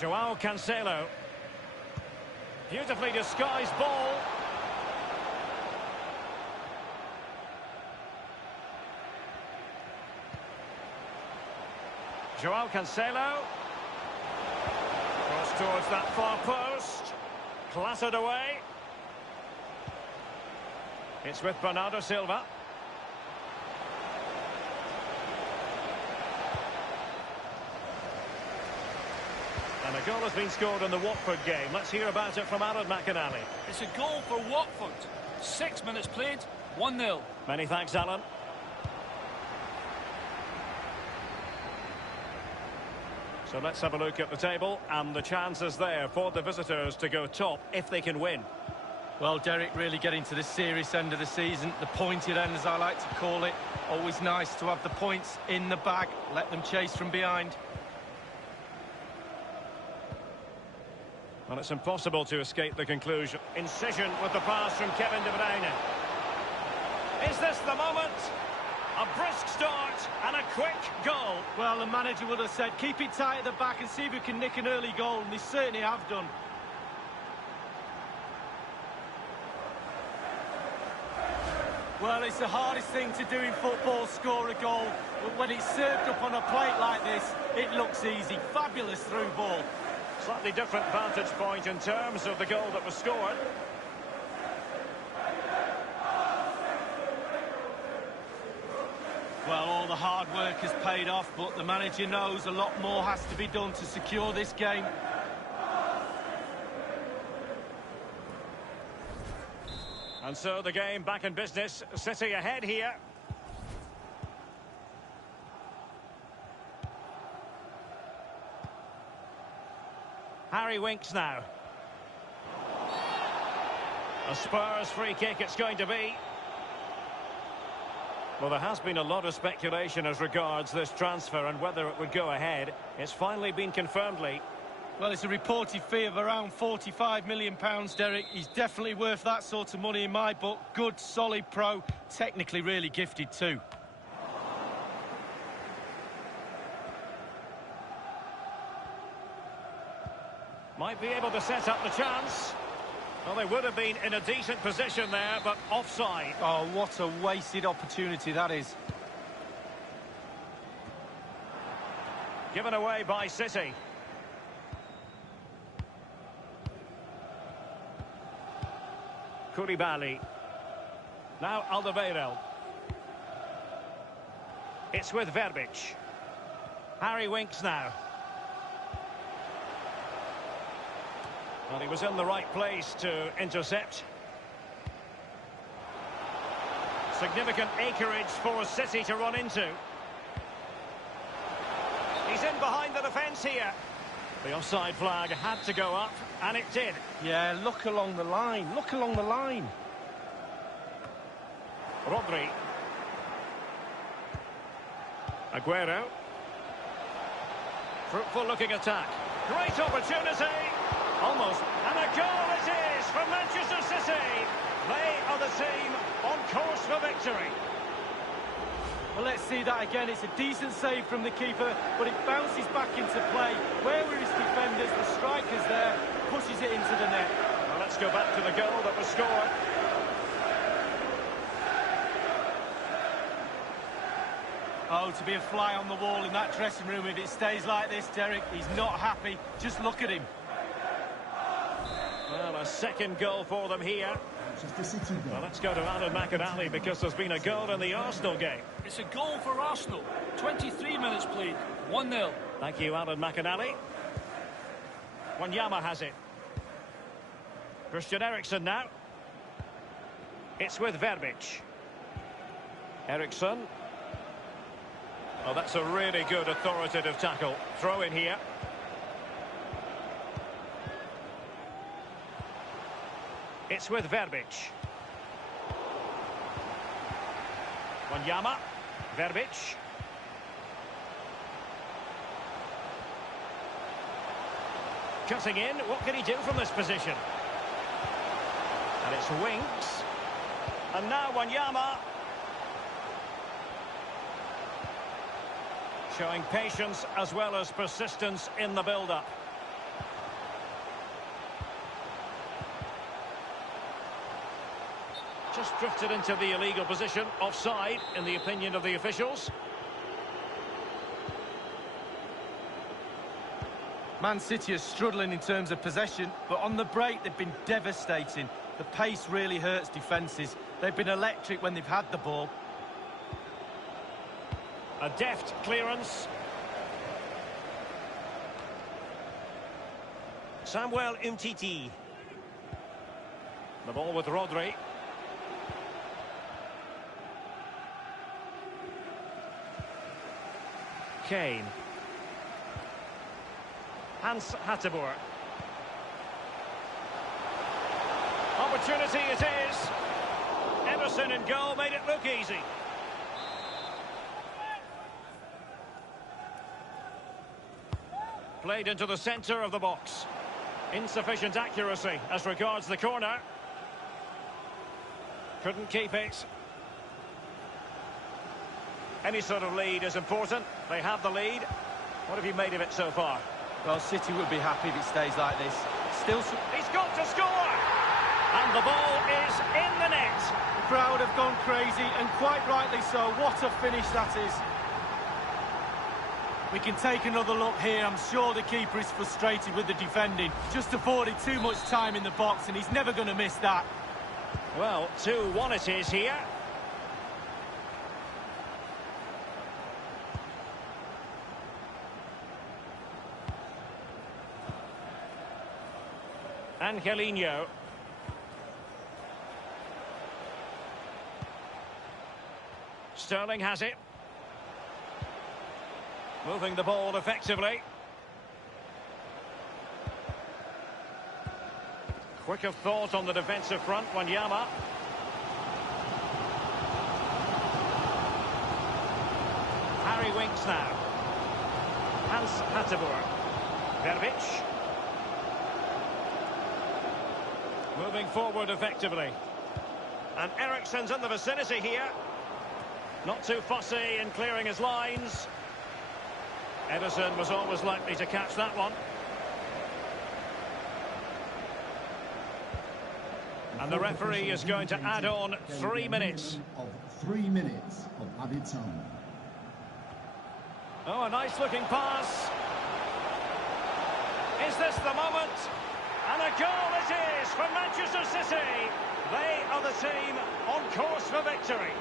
Joao Cancelo. Beautifully disguised ball. Joao Cancelo. Cross towards that far post. Clattered away. It's with Bernardo Silva. And a goal has been scored in the Watford game. Let's hear about it from Aaron McInally. It's a goal for Watford. 6 minutes played, 1-0. Many thanks, Alan. So let's have a look at the table, and the chances there for the visitors to go top if they can win. Well, Derek, really getting to the serious end of the season, the pointed end, as I like to call it. Always nice to have the points in the bag, let them chase from behind. Well, it's impossible to escape the conclusion. Incision with the pass from Kevin De Bruyne. Is this the moment? A brisk start and a quick goal. Well, the manager would have said, keep it tight at the back and see if we can nick an early goal, and they certainly have done. Well, it's the hardest thing to do in football, score a goal. But when it's served up on a plate like this, it looks easy. Fabulous through ball. Slightly different vantage point in terms of the goal that was scored. Well, all the hard work has paid off, but the manager knows a lot more has to be done to secure this game. And so the game back in business. City ahead here. Harry Winks now. A Spurs free kick it's going to be. Well, there has been a lot of speculation as regards this transfer and whether it would go ahead. It's finally been confirmed, Lee. Well, it's a reported fee of around £45 million, Derek. He's definitely worth that sort of money in my book. Good, solid pro. Technically really gifted too. Might be able to set up the chance. Well, they would have been in a decent position there, but offside. Oh, what a wasted opportunity that is. Given away by City. Koulibaly. Now Alderweireld. It's with Verbic. Harry Winks now. Well, he was in the right place to intercept. Significant acreage for City to run into. He's in behind the defence here. The offside flag had to go up, and it did. Yeah, look along the line. Look along the line. Rodri. Aguero. Fruitful looking attack. Great opportunity. Almost. And a goal it is from Manchester City. They are the team on course for victory. Well, let's see that again. It's a decent save from the keeper, but it bounces back into play. Where were his defenders? The striker's there, pushes it into the net. Well, let's go back to the goal that was scored. Oh, to be a fly on the wall in that dressing room if it stays like this, Derek. He's not happy. Just look at him. Well, a second goal for them here. Manchester City goal. Well, let's go to Aaron McInally because there's been a goal in the Arsenal game. It's a goal for Arsenal. 23 minutes played, 1-0. Thank you, Aaron McInally. Wanyama has it. Christian Eriksen now. It's with Verbic. Eriksen. Oh, that's a really good authoritative tackle. Throw in here. It's with Verbic. Wanyama. Verbic. Cutting in. What can he do from this position? And it's Winks. And now Wanyama. Showing patience as well as persistence in the build-up. Just drifted into the illegal position, offside, in the opinion of the officials. Man City are struggling in terms of possession, but on the break they've been devastating. The pace really hurts defences. They've been electric when they've had the ball. A deft clearance. Samuel Umtiti. The ball with Rodri. Kane. Hans Hateboer. Opportunity it is. Ederson in goal made it look easy. Played into the centre of the box. Insufficient accuracy as regards the corner. Couldn't keep it. Any sort of lead is important. They have the lead. What have you made of it so far? Well, City will be happy if it stays like this. He's got to score! And the ball is in the net. The crowd have gone crazy, and quite rightly so. What a finish that is. We can take another look here. I'm sure the keeper is frustrated with the defending. Just afforded too much time in the box, and he's never going to miss that. Well, 2-1 it is here. Angelino. Sterling has it. Moving the ball effectively. Quick of thought on the defensive front, Wanyama. Harry Winks now. Hans Hateboer. Verbic. Moving forward effectively. And Eriksen's in the vicinity here. Not too fussy in clearing his lines. Ederson was always likely to catch that one. And the referee is going to add on 3 minutes. Of 3 minutes of added time. Oh, a nice looking pass. Is this the moment? And a goal it is for Manchester City. They are the team on course for victory.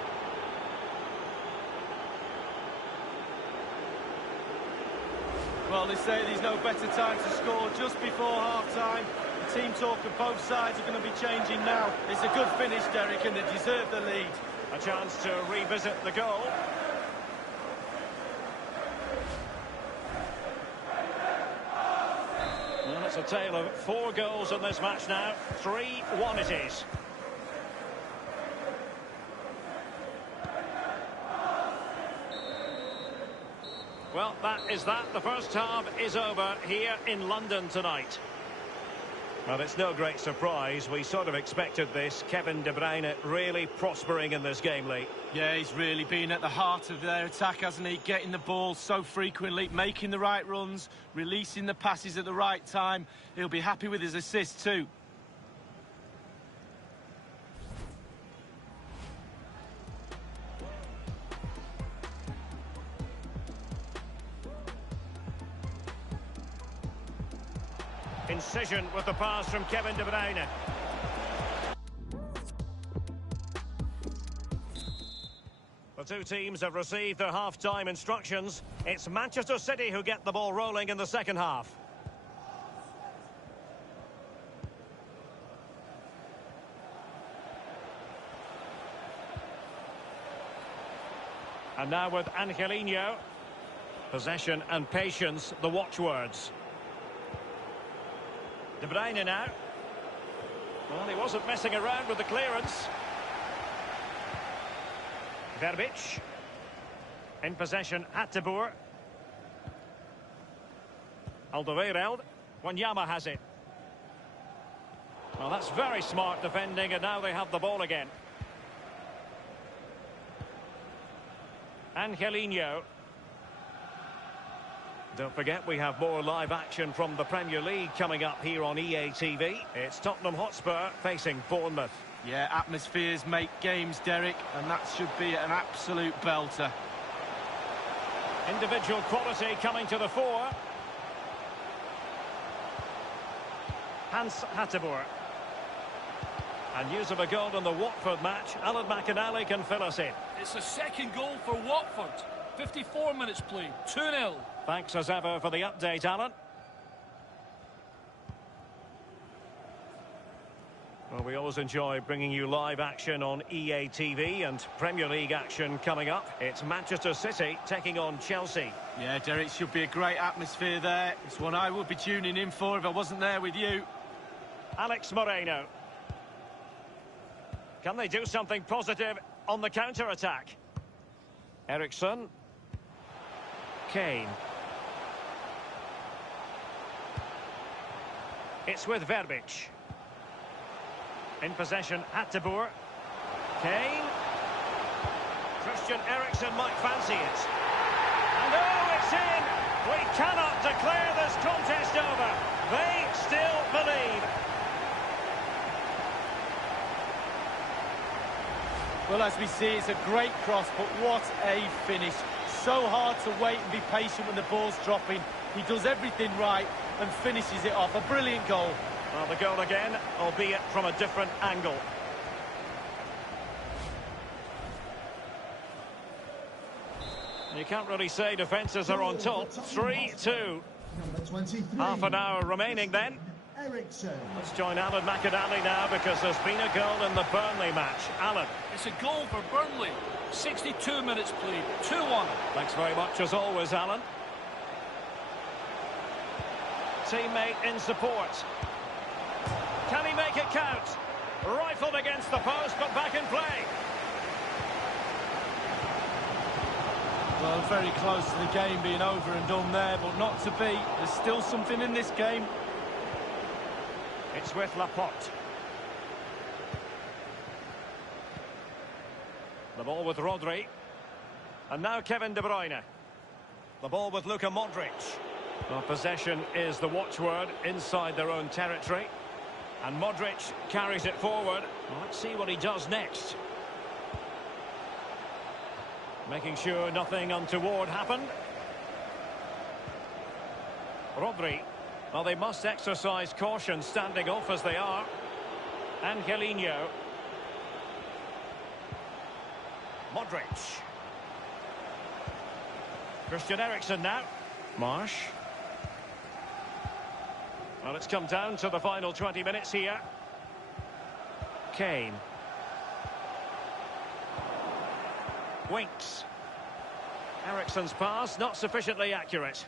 Well, they say there's no better time to score just before half-time. The team talk of both sides are going to be changing now. It's a good finish, Derek, and they deserve the lead. A chance to revisit the goal. Well, it's a tale of 4 goals in this match now. 3-1 it is. Well, that is that. The first half is over here in London tonight. Well, it's no great surprise. We sort of expected this. Kevin De Bruyne really prospering in this game, Lee. Yeah, he's really been at the heart of their attack, hasn't he? Getting the ball so frequently, making the right runs, releasing the passes at the right time. He'll be happy with his assist too. Incision with the pass from Kevin De Bruyne. The two teams have received their half-time instructions. It's Manchester City who get the ball rolling in the second half. And now with Angelino. Possession and patience, the watchwords. De Bruyne now. Well, he wasn't messing around with the clearance. Verbic. In possession, Hateboer. Alderweireld. Wanyama has it. Well, that's very smart defending, and now they have the ball again. Angelino. Don't forget, we have more live action from the Premier League coming up here on EA TV. It's Tottenham Hotspur facing Bournemouth. Yeah, atmospheres make games, Derek, and that should be an absolute belter. Individual quality coming to the fore. Hans Hateboer. And news of a goal in the Watford match. Alan McInally can fill us in. It's the second goal for Watford. 54 minutes played, 2-0. Thanks as ever for the update, Alan. Well, we always enjoy bringing you live action on EA TV and Premier League action coming up. It's Manchester City taking on Chelsea. Yeah, Derek, should be a great atmosphere there. It's one I would be tuning in for if I wasn't there with you. Alex Moreno. Can they do something positive on the counter-attack? Eriksson. Kane. It's with Verbic. In possession, Hateboer. Kane. Christian Eriksen might fancy it. And oh, it's in! We cannot declare this contest over. They still believe. Well, as we see, it's a great cross, but what a finish. So hard to wait and be patient when the ball's dropping. He does everything right and finishes it off. A brilliant goal. Well, the goal again, albeit from a different angle. You can't really say defences are on top. 3-2. Number 23. Half an hour remaining then. Eriksson. Let's join Alan McInally now because there's been a goal in the Burnley match. Alan. It's a goal for Burnley. 62 minutes played, 2-1. Thanks very much as always, Alan. Teammate in support. Can he make it count? Rifled against the post, but back in play. Well, very close to the game being over and done there, but not to be. There's still something in this game. It's with Laporte. The ball with Rodri. And now Kevin De Bruyne. The ball with Luka Modric. Well, possession is the watchword inside their own territory. And Modric carries it forward. Well, let's see what he does next. Making sure nothing untoward happened. Rodri. Well, they must exercise caution standing off as they are. Angelino. Modric. Christian Eriksen now. Marsh. Well, it's come down to the final 20 minutes here. Kane. Winks. Eriksen's pass not sufficiently accurate.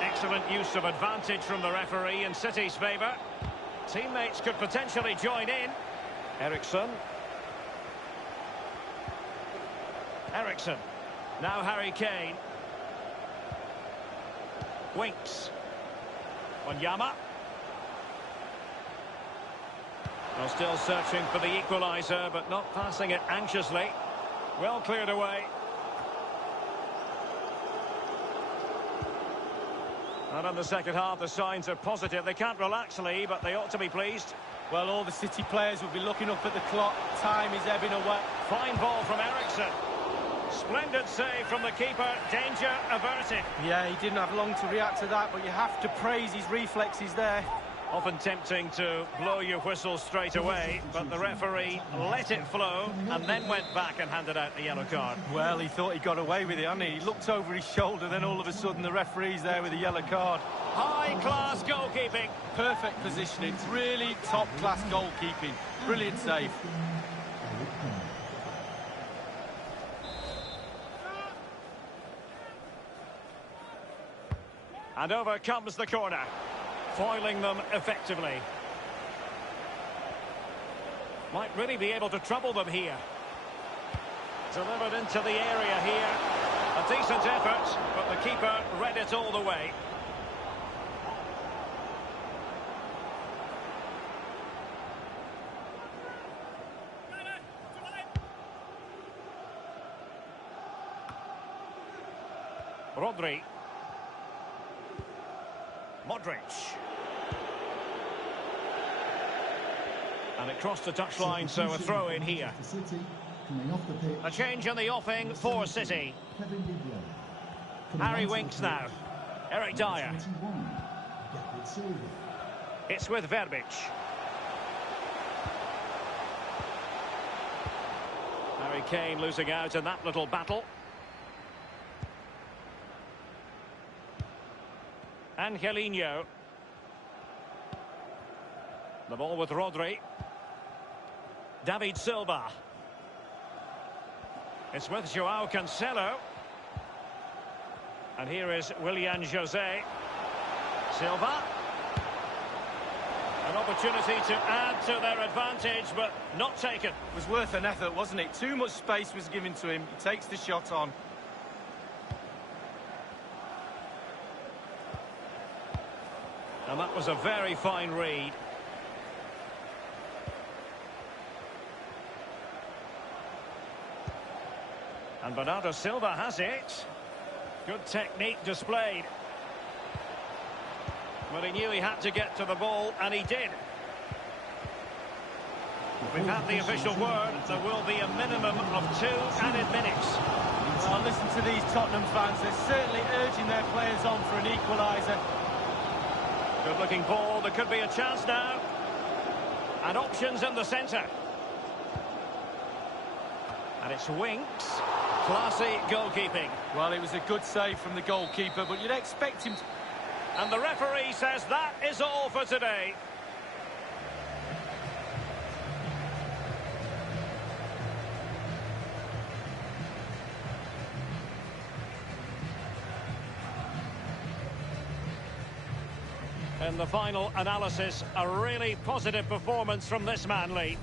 Excellent use of advantage from the referee in City's favour. Teammates could potentially join in. Eriksson. Eriksson. Now Harry Kane. Winks. Wanyama. Well, still searching for the equaliser, but not passing it anxiously. Well cleared away. And in the second half, the signs are positive. They can't relax, Lee, but they ought to be pleased. Well, all the City players will be looking up at the clock. Time is ebbing away. Fine ball from Eriksson. Splendid save from the keeper. Danger averted. Yeah, he didn't have long to react to that, but you have to praise his reflexes there. Often tempting to blow your whistle straight away, but the referee let it flow and then went back and handed out the yellow card. Well, he thought he got away with it, hadn't he? He looked over his shoulder, then all of a sudden the referee's there with a yellow card. High-class goalkeeping. Perfect positioning, really top-class goalkeeping. Brilliant save. And over comes the corner, foiling them effectively. Might really be able to trouble them here. Delivered into the area here. A decent effort, but the keeper read it all the way. Rodri. Modric. And it crossed the touchline, so a throw in here. City, coming off the pitch. A change in the offing for City. Kevin De Bruyne. Coming Harry onto the Winks pitch, now. Eric number Dyer. 21, David Silva. It's with Verbic. Harry Kane losing out in that little battle. Angelino. The ball with Rodri. David Silva. It's with Joao Cancelo. And here is Willian Jose. Silva. An opportunity to add to their advantage, but not taken. It was worth an effort, wasn't it? Too much space was given to him. He takes the shot on. And that was a very fine read. And Bernardo Silva has it. Good technique displayed. But he knew he had to get to the ball, and he did. We've had the official word. There will be a minimum of 2 added minutes. Well, listen to these Tottenham fans. They're certainly urging their players on for an equaliser. Good-looking ball. There could be a chance now. And options in the centre. And it's Winks. Classy goalkeeping. Well, it was a good save from the goalkeeper, but you'd expect him to... And the referee says that is all for today. In the final analysis, a really positive performance from this man, Lee.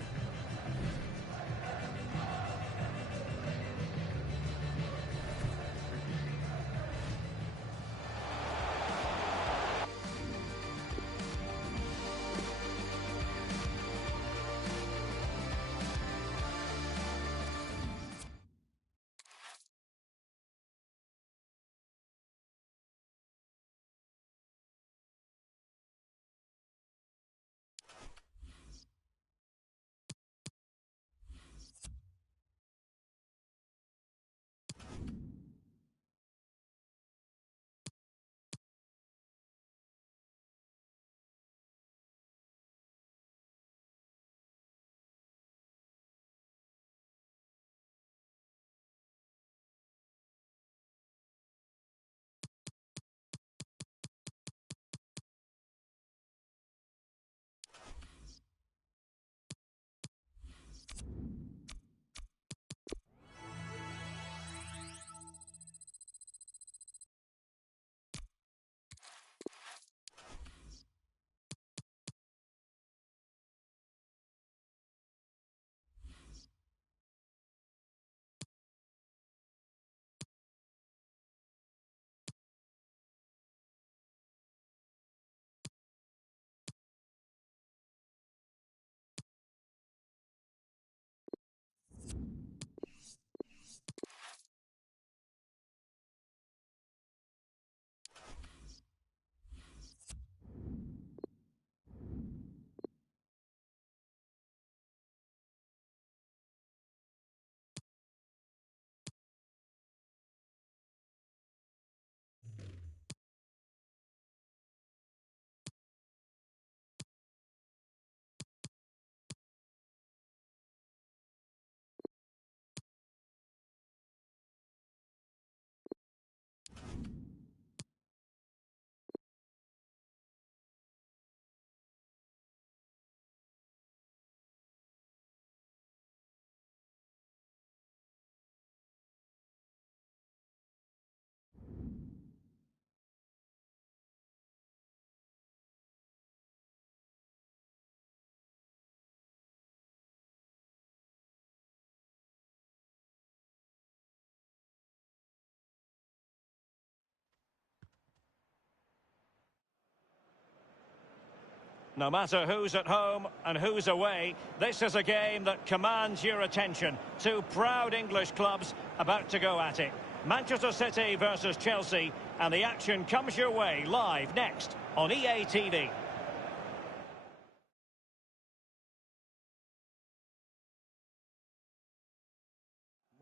No matter who's at home and who's away, this is a game that commands your attention. Two proud English clubs about to go at it. Manchester City versus Chelsea, and the action comes your way live next on EA TV.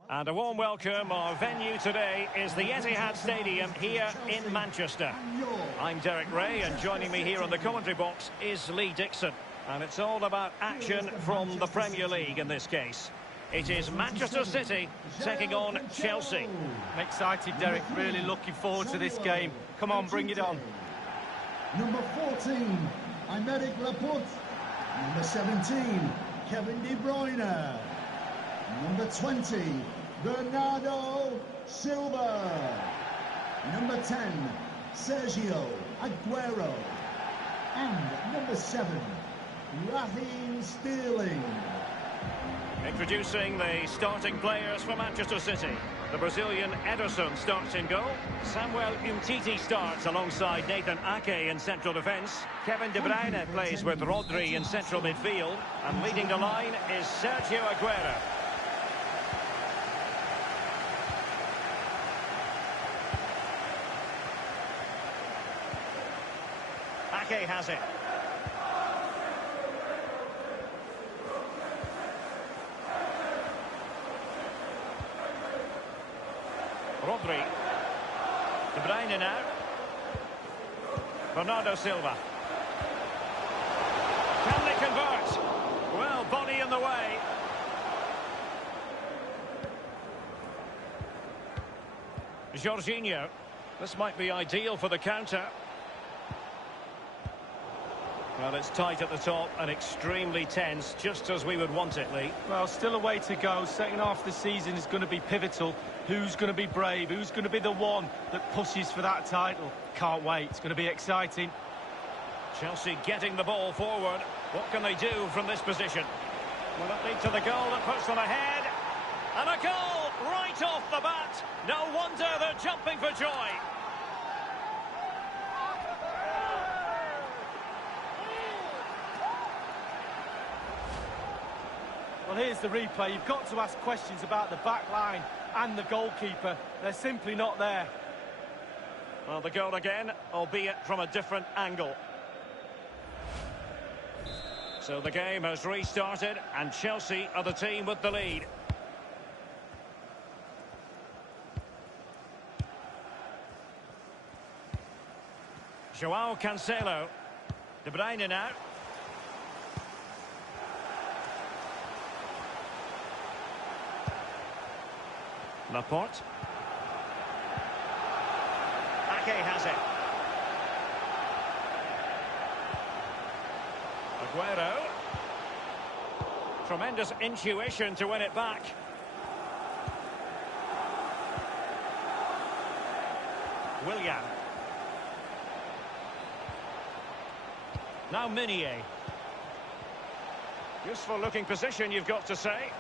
And a warm welcome. Our venue today is the Etihad Stadium here in Manchester. I'm Derek Ray, and joining me here on the commentary box is Lee Dixon. And it's all about action from the Premier League in this case. It is Manchester City taking on Chelsea. I'm excited, Derek. Really looking forward to this game. Come on, bring it on. Number 14, Aymeric Laporte. Number 17, Kevin De Bruyne. Number 20, Bernardo Silva. Number 10, Sergio Aguero. And number 7, Raheem Sterling. Introducing the starting players for Manchester City. The Brazilian Ederson starts in goal. Samuel Umtiti starts alongside Nathan Ake in central defence. Kevin De Bruyne plays with Rodri in central midfield. And leading the line is Sergio Aguero. Ake has it. Rodri. De Bruyne now. Bernardo Silva. Can they convert? Well, body in the way. Jorginho. This might be ideal for the counter. Well, it's tight at the top and extremely tense, just as we would want it, Lee. Well, still a way to go. Second half of the season is going to be pivotal. Who's going to be brave? Who's going to be the one that pushes for that title? Can't wait. It's going to be exciting. Chelsea getting the ball forward. What can they do from this position? Will it lead to the goal that puts them ahead? And a goal right off the bat. No wonder they're jumping for joy. Well, here's the replay. You've got to ask questions about the back line and the goalkeeper. They're simply not there. Well, the goal again, albeit from a different angle. So the game has restarted, and Chelsea are the team with the lead. João Cancelo. De Bruyne now. Laporte. Ake has it. Aguero. Tremendous intuition to win it back. Willian. Now Meunier. Useful looking position, you've got to say.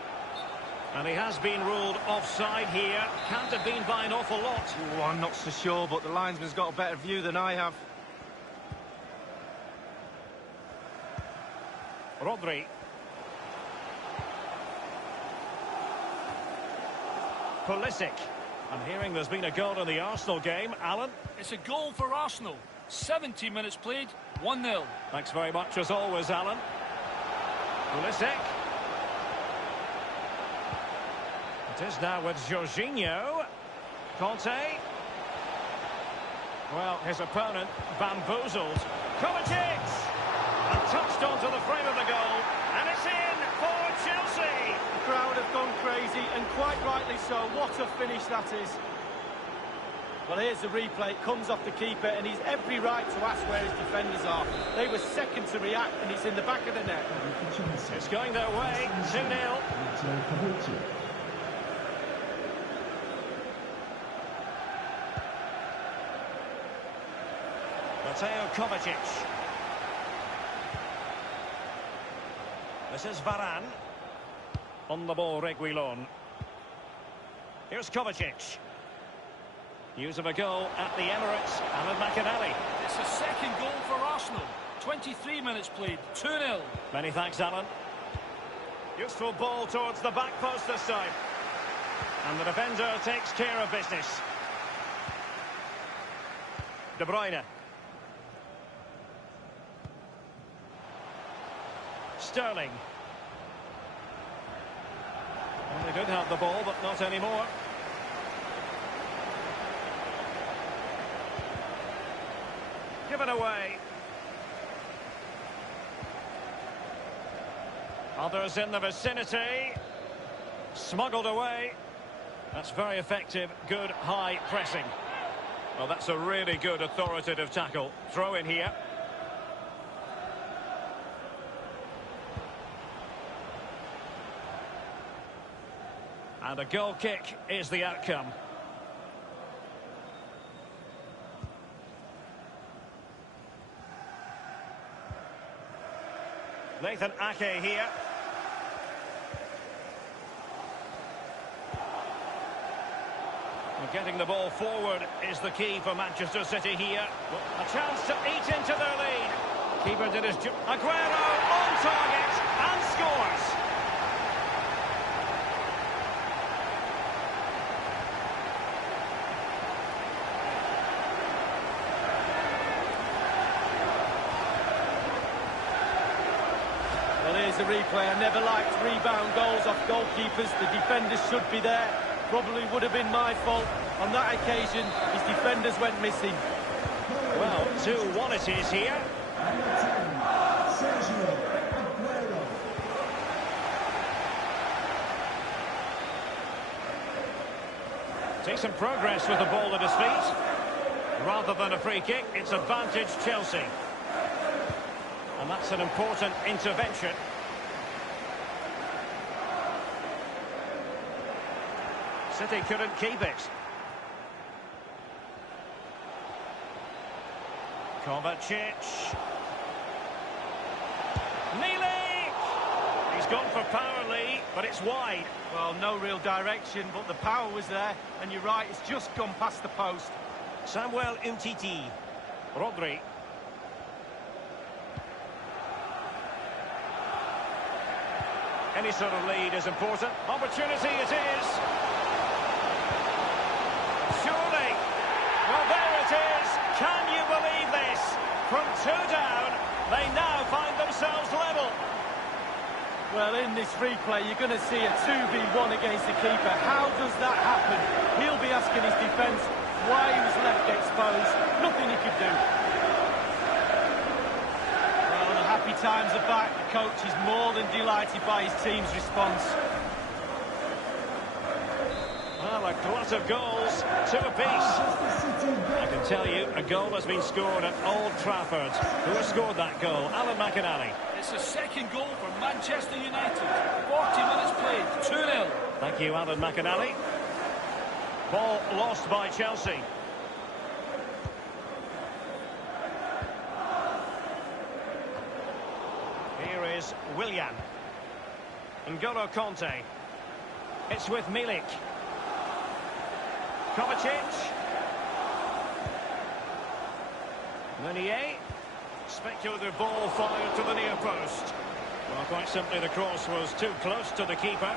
And he has been ruled offside here. Can't have been by an awful lot. Oh, I'm not so sure, but the linesman's got a better view than I have. Rodri. Pulisic. I'm hearing there's been a goal in the Arsenal game. Alan? It's a goal for Arsenal. 70 minutes played, 1-0. Thanks very much as always, Alan. Pulisic. It is now with Jorginho. Conte. Well, his opponent bamboozled. Kovacic! And touched onto the frame of the goal. And it's in for Chelsea! The crowd have gone crazy, and quite rightly so. What a finish that is. Well, here's the replay. It comes off the keeper, and he's every right to ask where his defenders are. They were second to react, and it's in the back of the net. It's going their way. 2-0. Mateo Kovacic. This is Varane. On the ball, Reguilon. Here's Kovacic. Use of a goal at the Emirates. Alan McInally. It's a second goal for Arsenal. 23 minutes played, 2-0. Many thanks, Alan. Useful ball towards the back post this time. And the defender takes care of business. De Bruyne. Sterling. Well, they did have the ball, but not anymore. Given away. Others in the vicinity. Smuggled away. That's very effective. Good high pressing. Well, that's a really good authoritative tackle. Throw in here. And a goal kick is the outcome. Nathan Ake here. And getting the ball forward is the key for Manchester City here. A chance to eat into their lead. Keeper did his job. Aguero on target and scores. Well, here's the replay. I never liked rebound goals off goalkeepers. The defenders should be there. Probably would have been my fault. On that occasion, his defenders went missing. Well, 2-1 it is here. Decent progress with the ball at his feet. Rather than a free kick, it's advantage Chelsea. And that's an important intervention. City couldn't keep it. Kovacic. Milik! He's gone for power, Lee, but it's wide. Well, no real direction, but the power was there. And you're right, it's just gone past the post. Samuel Umtiti. Rodri. Any sort of lead is important. Opportunity it is. Surely. Well, there it is. Can you believe this? From 2 down, they now find themselves level. Well, in this replay, you're going to see a 2v1 against the keeper. How does that happen? He'll be asking his defence why he was left exposed. Nothing he could do. Well, the happy times are back. The coach is more than delighted by his team's response. Well, a glut of goals, 2 apiece. I can tell you, a goal has been scored at Old Trafford. Who has scored that goal? Alan McInally. It's the second goal for Manchester United. 40 minutes played, 2-0. Thank you, Alan McInally. Ball lost by Chelsea. Here is Willian. N'Golo Conte. It's with Milik. Kovacic. Meunier. Speculative ball fired to the near post. Well, quite simply, the cross was too close to the keeper.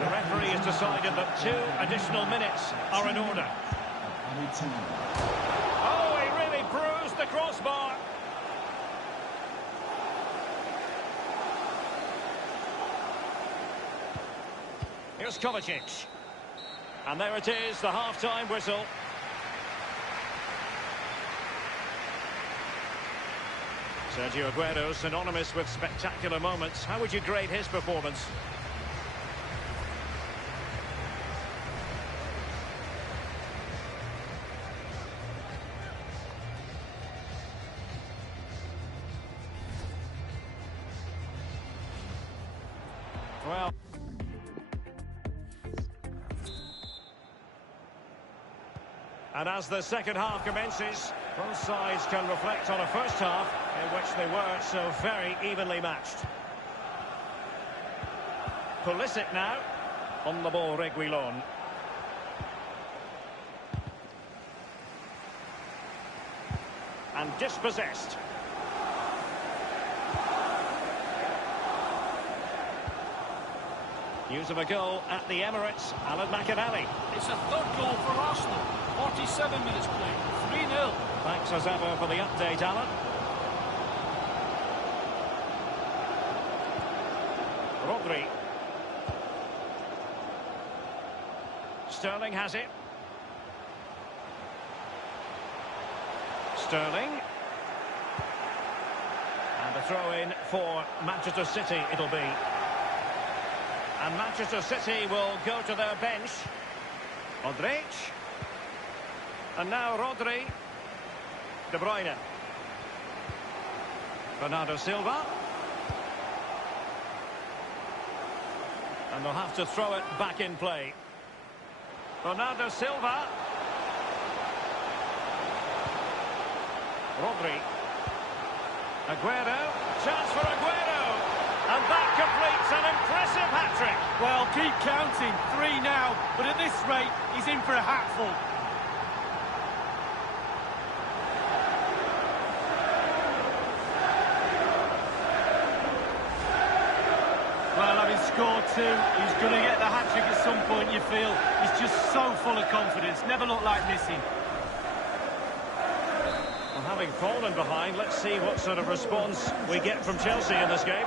The referee has decided that 2 additional minutes are in order. Oh, he really bruised the crossbar. Here's Kovacic. And there it is, the half-time whistle. Sergio Aguero, synonymous with spectacular moments. How would you grade his performance? Well... And as the second half commences, both sides can reflect on a first half in which they were so very evenly matched. Pulisic now, on the ball, Reguilon. And dispossessed. News of a goal at the Emirates. Alan McInally. It's a third goal for Arsenal. 47 minutes played. 3-0. Thanks as ever for the update, Alan. Rodri. Sterling has it. Sterling. And a throw-in for Manchester City it'll be. And Manchester City will go to their bench. Modric. And now Rodri. De Bruyne. Bernardo Silva. And they'll have to throw it back in play. Bernardo Silva. Rodri. Aguero. Chance for Aguero. And that completes an impressive hat-trick. Well, keep counting. 3 now. But at this rate, he's in for a hatful. Well, having scored 2, he's going to get the hat-trick at some point, you feel. He's just so full of confidence. Never looked like missing. Well, having fallen behind, let's see what sort of response we get from Chelsea in this game.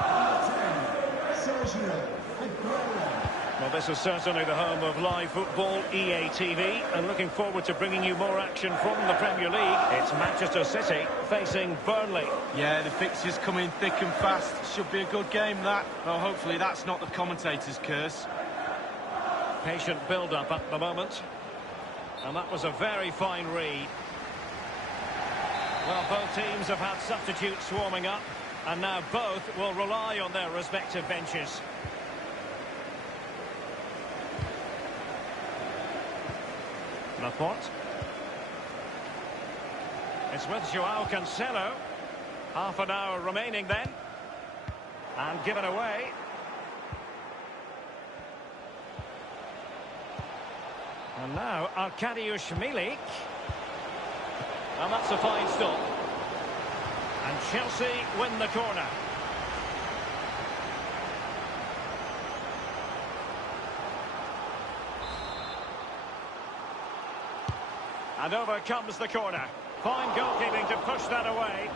Well, this is certainly the home of live football, EA TV, and looking forward to bringing you more action from the Premier League. It's Manchester City facing Burnley. Yeah, the fixtures coming thick and fast. Should be a good game, that. Well, hopefully that's not the commentator's curse. Patient build-up at the moment. And that was a very fine read. Well, both teams have had substitutes warming up, and now both will rely on their respective benches. Laporte. It's with João Cancelo. Half an hour remaining then. And given away. And now Arkadiusz Milik. And that's a fine stop. And Chelsea win the corner. And over comes the corner. Fine goalkeeping to push that away.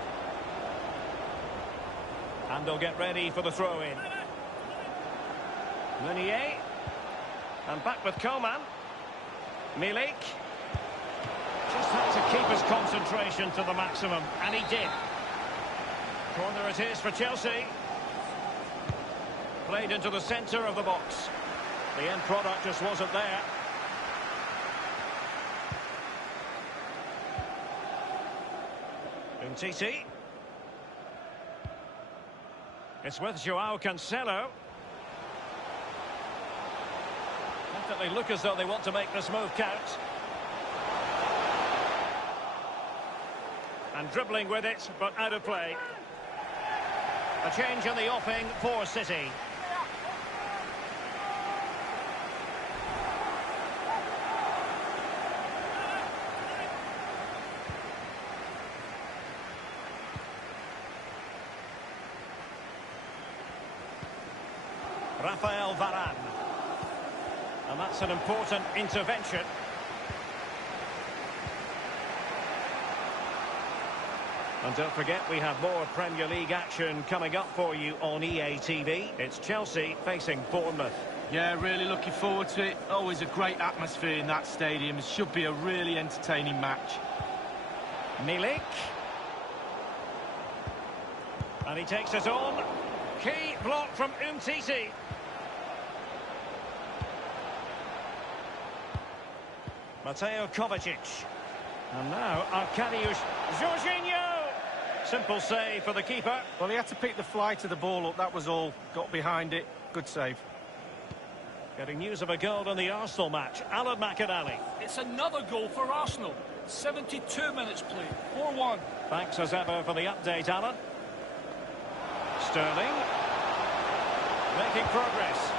And they'll get ready for the throw-in. Meunier. And back with Coman. Milik. Just had to keep his concentration to the maximum, and he did. Corner it is for Chelsea. Played into the centre of the box. The end product just wasn't there. Umtiti. It's with João Cancelo. Definitely look as though they want to make this move count. And dribbling with it, but out of play. A change in the offing for City. Rafael Varane. And that's an important intervention. And don't forget, we have more Premier League action coming up for you on EA TV. It's Chelsea facing Bournemouth. Yeah, really looking forward to it. Always a great atmosphere in that stadium. It should be a really entertaining match. Milik. And he takes it on. Key block from Umtiti. Mateo Kovacic. And now Arkadiusz Jorginho. Simple save for the keeper. Well, he had to pick the fly to the ball up, that was all. Got behind it. Good save. Getting news of a goal in the Arsenal match. Alan McInally. It's another goal for Arsenal. 72 minutes played. 4-1. Thanks as ever for the update, Alan. Sterling. Making progress.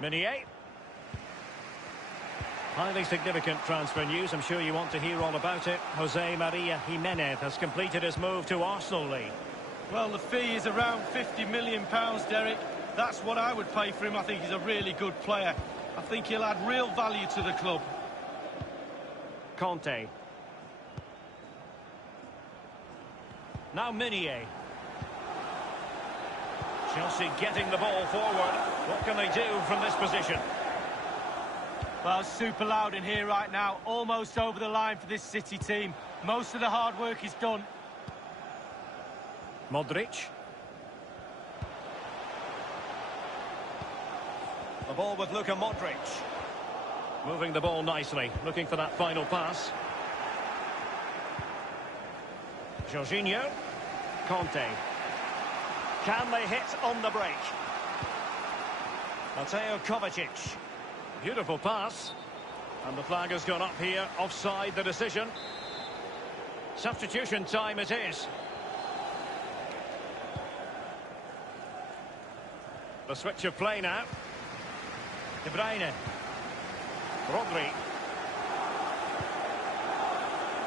Meunier. Highly significant transfer news. I'm sure you want to hear all about it. Jose Maria Jimenez has completed his move to Arsenal league. Well, the fee is around £50 million, Derek. That's what I would pay for him. I think he's a really good player. I think he'll add real value to the club. Conte. Now Minier. Chelsea getting the ball forward. What can they do from this position? Well, super loud in here right now. Almost over the line for this City team. Most of the hard work is done. Modric. The ball with Luka Modric. Moving the ball nicely, looking for that final pass. Jorginho. Conte. Can they hit on the break? Mateo Kovacic. Beautiful pass. And the flag has gone up here. Offside the decision. Substitution time it is. The switch of play now. De Bruyne. Rodri.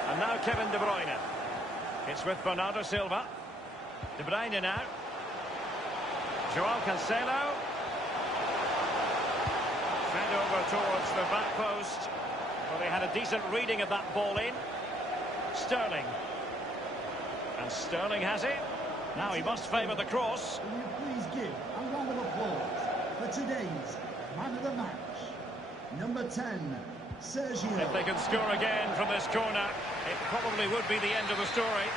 And now Kevin De Bruyne. It's with Bernardo Silva. De Bruyne now. Joao Cancelo. Fed over towards the back post. Well, they had a decent reading of that ball in. Sterling. And Sterling has it. Now he must favour the cross. Will you please give a round of applause for today's man of the match, number 10, Sergio. If they can score again from this corner, it probably would be the end of the story.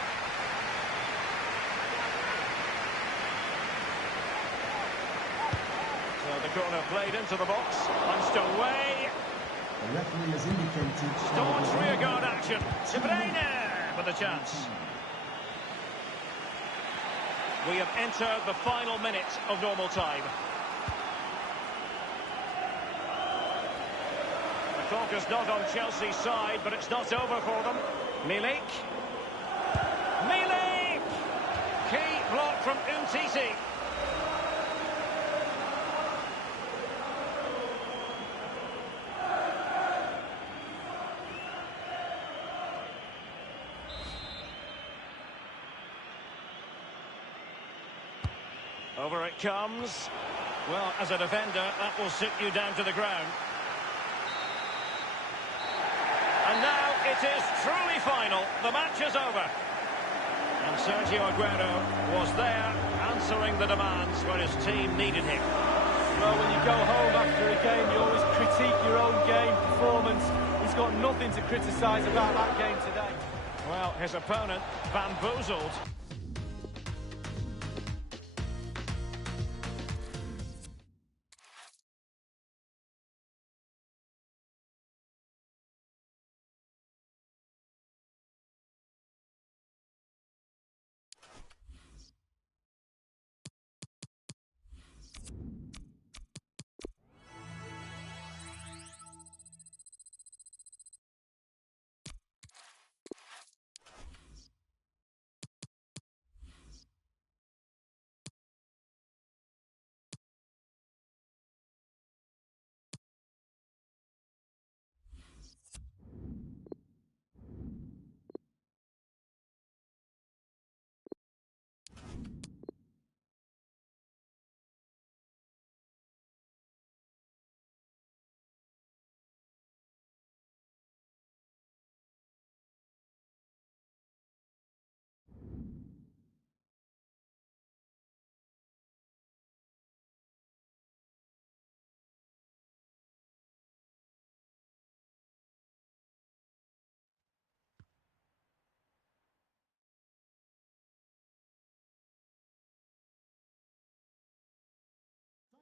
So the corner played into the box, punched away. The referee has indicated... Staunch rearguard action. De Bruyne with a chance. We have entered the final minute of normal time. The clock is not on Chelsea's side, but it's not over for them. Milik. Milik! Key block from Umtiti. Over it comes. Well, as a defender, that will sit you down to the ground. And now it is truly final. The match is over. And Sergio Aguero was there, answering the demands when his team needed him. Well, when you go home after a game, you always critique your own game performance. He's got nothing to criticise about that game today. Well, his opponent bamboozled.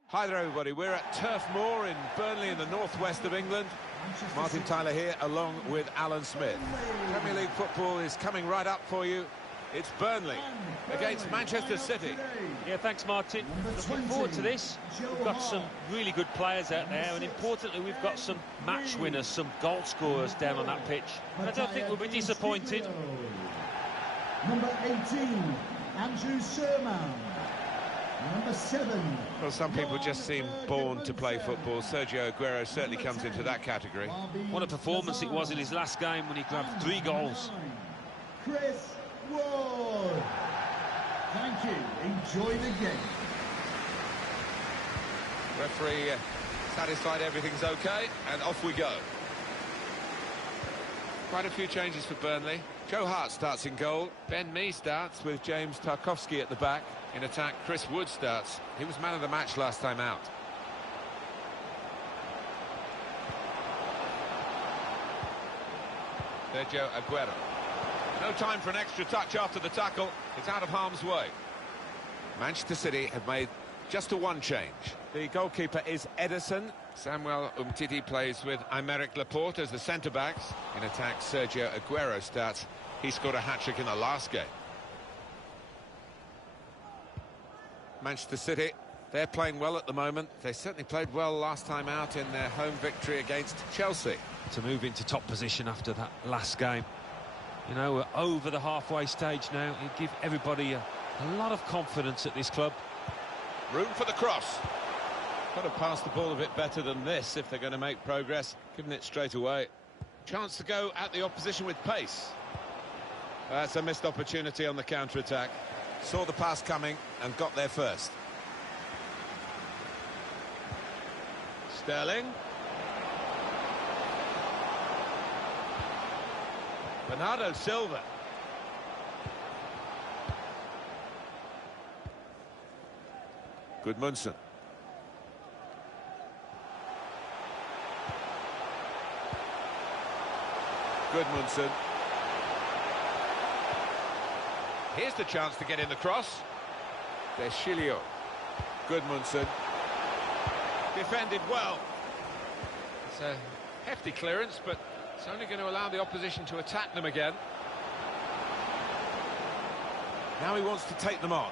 Hi there everybody, we're at Turf Moor in Burnley in the northwest of England. Martin Tyler here along with Alan Smith. Premier League football is coming right up for you. It's Burnley against Manchester City. Yeah, thanks Martin. Looking forward to this. We've got some really good players out there, and importantly we've got some match winners, some goal scorers down on that pitch. And I don't think we'll be disappointed. Number 18, Andrew Sherman. Number 7. Well, some people just seem born to play football. Sergio Aguero certainly comes into that category. What a performance it was in his last game when he grabbed 3 goals. Chris Wood. Thank you. Enjoy the game. Referee satisfied everything's okay, and off we go. Quite a few changes for Burnley. Joe Hart starts in goal. Ben Mee starts with James Tarkowski at the back. In attack, Chris Wood starts. He was man of the match last time out. Sergio Aguero. No time for an extra touch after the tackle. It's out of harm's way. Manchester City have made just a one change. The goalkeeper is Ederson. Samuel Umtiti plays with Aymeric Laporte as the centre-backs. In attack, Sergio Aguero starts. He scored a hat-trick in the last game. Manchester City, they're playing well at the moment. They certainly played well last time out in their home victory against Chelsea. To move into top position after that last game. You know, we're over the halfway stage now. It gives everybody a lot of confidence at this club. Room for the cross. Got to pass the ball a bit better than this if they're going to make progress. Giving it straight away. Chance to go at the opposition with pace. That's a missed opportunity on the counter-attack. Saw the pass coming and got there first. Sterling. Bernardo Silva. Gudmundsson. Gudmundsson. Here's the chance to get in the cross. Deschilio. Gudmundsson. Defended well. It's a hefty clearance, but it's only going to allow the opposition to attack them again. Now he wants to take them on.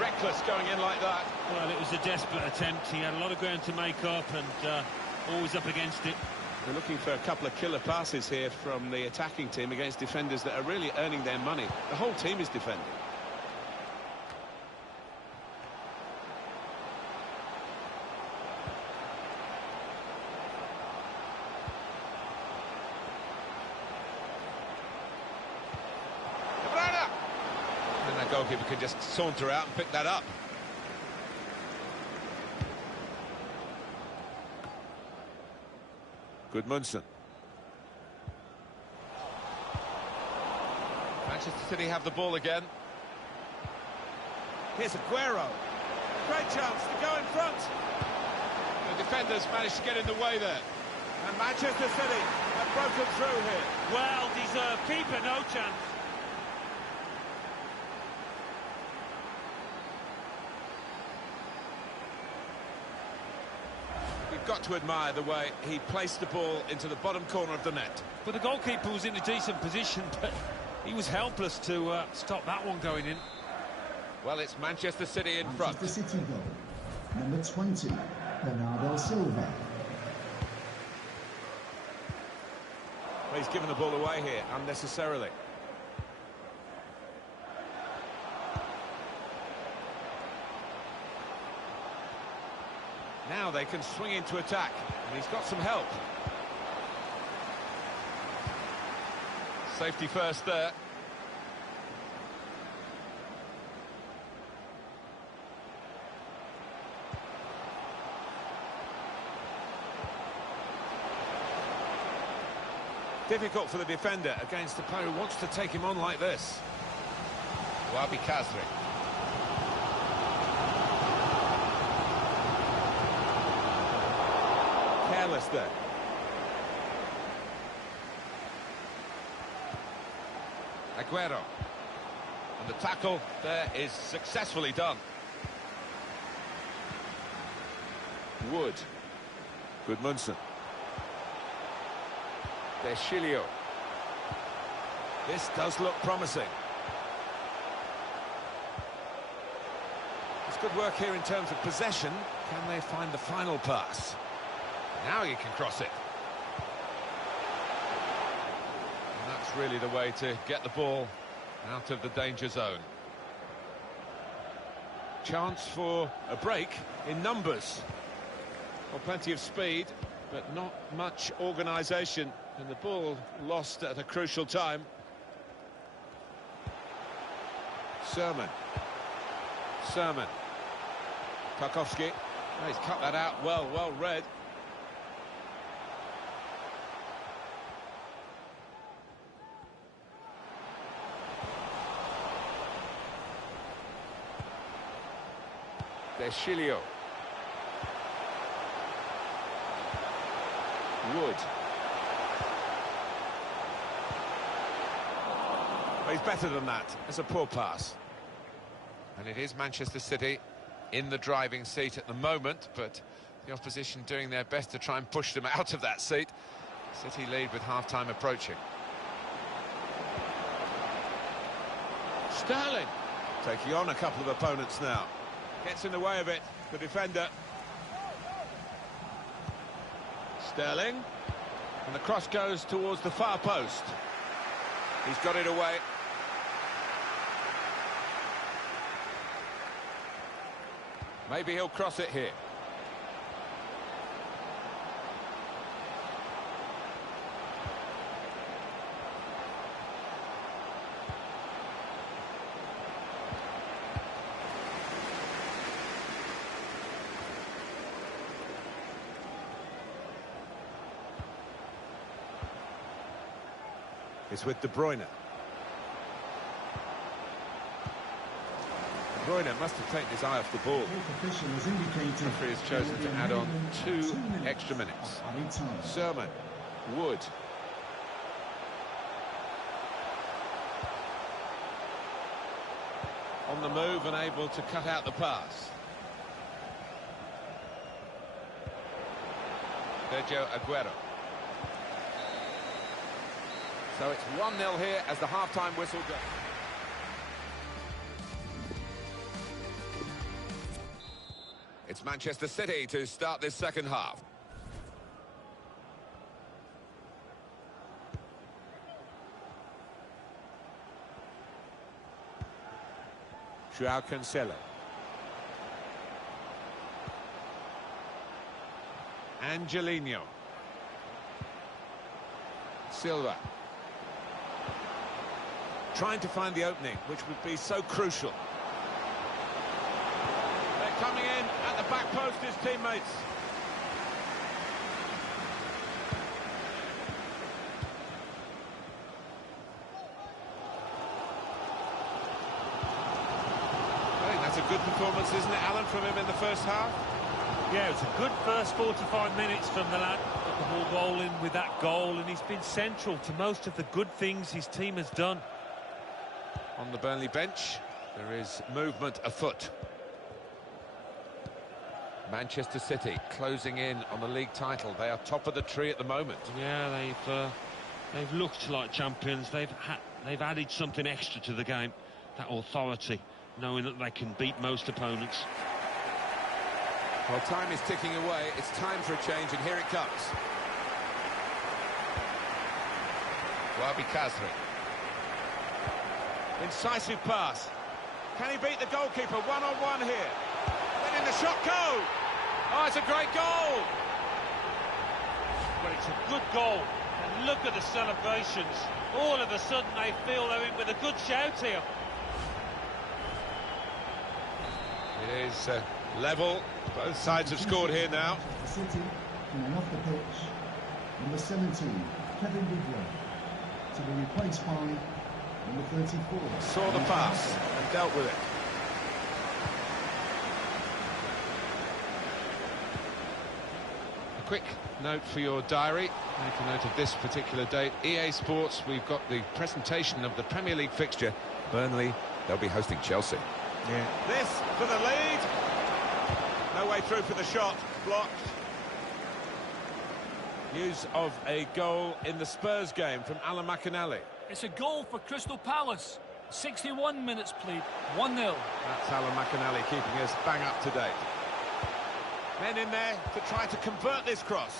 Reckless going in like that. Well, it was a desperate attempt. He had a lot of ground to make up and always up against it. They're looking for a couple of killer passes here from the attacking team against defenders that are really earning their money. The whole team is defending. And that goalkeeper can just saunter out and pick that up. Gudmundsson. Manchester City have the ball again. Here's Aguero. Great chance to go in front. The defenders managed to get in the way there. And Manchester City have broken through here. Well deserved. Keeper, no chance. You've got to admire the way he placed the ball into the bottom corner of the net. But the goalkeeper was in a decent position, but he was helpless to stop that one going in. Well, it's Manchester City in front. Manchester City goal. Number 20, Bernardo Silva. Well, he's given the ball away here unnecessarily. Now they can swing into attack, and he's got some help. Safety first there. Difficult for the defender against the player who wants to take him on like this. Wabi Kazri. Careless there. Aguero. And the tackle there is successfully done. Wood. Gudmundsson. Deschilio. This does look promising. It's good work here in terms of possession. Can they find the final pass? Now you can cross it. And that's really the way to get the ball out of the danger zone. Chance for a break in numbers. Well, plenty of speed, but not much organisation. And the ball lost at a crucial time. Sermon. Tarkowski. Oh, he's cut that out well read. Deschilio. Wood. Well, he's better than that. It's a poor pass. And it is Manchester City in the driving seat at the moment, but the opposition doing their best to try and push them out of that seat. City lead with half-time approaching. Sterling taking on a couple of opponents now. Gets in the way of it, the defender. Sterling. And the cross goes towards the far post. He's got it away. Maybe he'll cross it here. It's with De Bruyne. De Bruyne must have taken his eye off the ball. The referee has chosen to add on 2 extra minutes. Sermon. Wood. On the move and able to cut out the pass. Sergio Aguero. So it's 1-0 here as the half-time whistle goes. It's Manchester City to start this second half. João Cancelo. Angelino. Silva. Trying to find the opening, which would be so crucial. They're coming in at the back post, his teammates. I think that's a good performance, isn't it, Alan, from him in the first half? Yeah, it was a good first 45 minutes from the lad. Got the ball rolling with that goal, and he's been central to most of the good things his team has done. On the Burnley bench, there is movement afoot. Manchester City closing in on the league title. They are top of the tree at the moment. Yeah, they've looked like champions. They've added something extra to the game. That authority, knowing that they can beat most opponents. Well, time is ticking away. It's time for a change, and here it comes. Wabi Kazri. Incisive pass. Can he beat the goalkeeper one-on-one here? Letting the shot go! Oh, it's a great goal! But it's a good goal. And look at the celebrations. All of a sudden they feel they're in with a good shout here. It is level. Both sides have scored here now. City coming off the pitch. Number 17, Kevin De Bruyne, to be replaced by number 34. Saw the pass and dealt with it. A quick note for your diary. Make a note of this particular date. EA Sports, we've got the presentation of the Premier League fixture. Burnley, they'll be hosting Chelsea. Yeah. This for the lead. No way through for the shot. Blocked. News of a goal in the Spurs game from Alan McInally. It's a goal for Crystal Palace. 61 minutes played. 1-0. That's Alan McInally keeping us bang up to date. Men in there to try to convert this cross.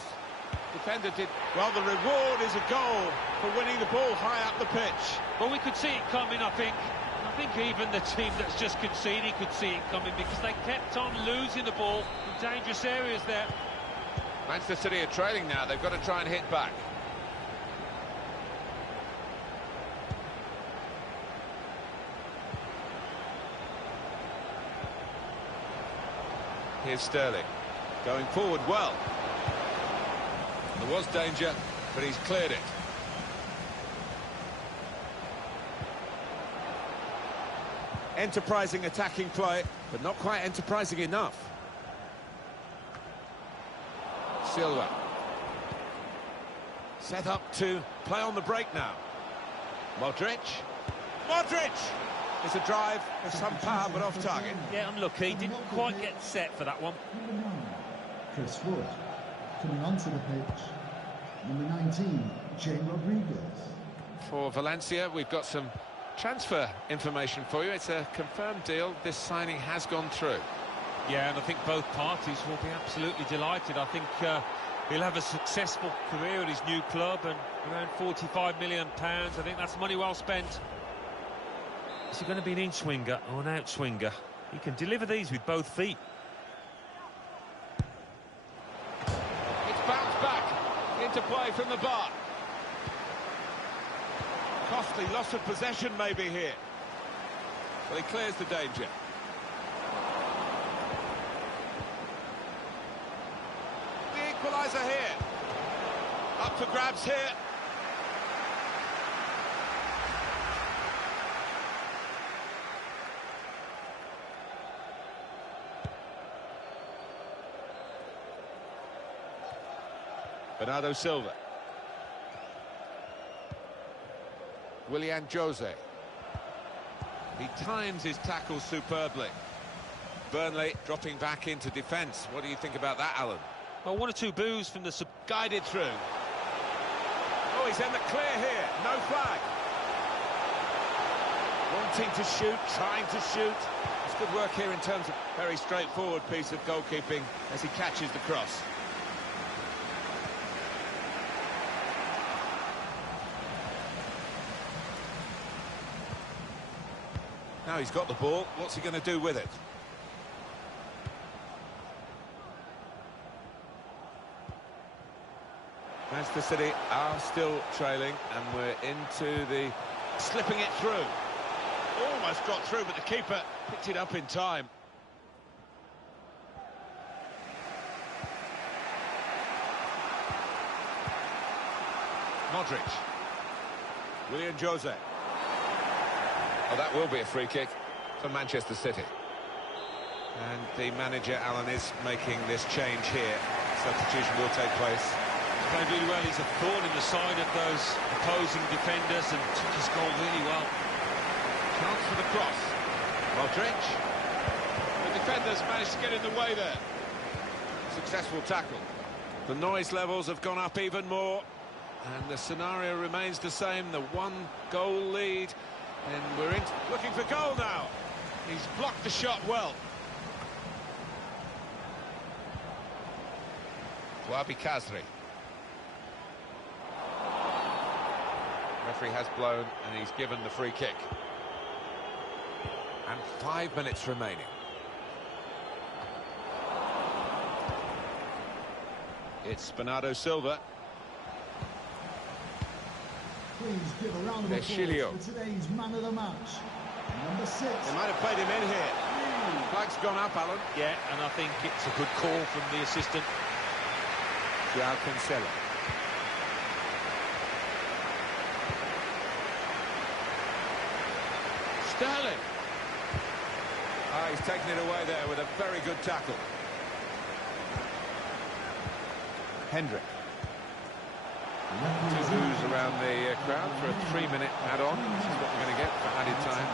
Defender did. Well, the reward is a goal for winning the ball high up the pitch. Well, we could see it coming, I think. I think even the team that's just conceded could see it coming because they kept on losing the ball in dangerous areas there. Manchester City are trailing now. They've got to try and hit back. Here's Sterling. Going forward well. There was danger, but he's cleared it. Enterprising attacking play, but not quite enterprising enough. Silva. Set up to play on the break now. Modric. Modric! It's a drive with some power, but off target. Yeah, unlucky. Didn't quite get set for that one. Number 9, Chris Wood. Coming onto the pitch, number 19, Jane Rodriguez. For Valencia, we've got some transfer information for you. It's a confirmed deal. This signing has gone through. Yeah, and I think both parties will be absolutely delighted. I think he'll have a successful career at his new club, and around £45 million. I think that's money well spent. Is he going to be an in-swinger or an out-swinger? He can deliver these with both feet. It's bounced back into play from the bar. Costly loss of possession maybe here. Well, he clears the danger. The equaliser here. Up for grabs here. Bernardo Silva. Willian Jose. He times his tackles superbly. Burnley dropping back into defence. What do you think about that, Alan? Well, one or two boos from the... Guided through. Oh, he's in the clear here. No flag. Wanting to shoot, trying to shoot. It's good work here in terms of very straightforward piece of goalkeeping as he catches the cross. Now he's got the ball. What's he going to do with it? Manchester City are still trailing, and we're into the slipping it through. Almost got through, but the keeper picked it up in time. Modric. Willian Jose. Oh, that will be a free kick for Manchester City. And the manager, Alan, is making this change here. Substitution will take place. He's played really well. He's a thorn in the side of those opposing defenders and took his goal really well. Chance for the cross. Modric. The defenders managed to get in the way there. Successful tackle. The noise levels have gone up even more. And the scenario remains the same. The one-goal lead. And we're looking for goal now. He's blocked the shot well. Wabi Kazri. Referee has blown and he's given the free kick. And 5 minutes remaining. It's Bernardo Silva. Please give a round of applause for today's man of the match, number 6. They might have played him in here. Flag's gone up, Alan. Yeah, and I think it's a good call from the assistant. Joao Cancelo. Sterling. Ah, he's taken it away there with a very good tackle. Hendrick. Two boos around the crowd for a 3-minute add-on. This is what we're going to get for added time.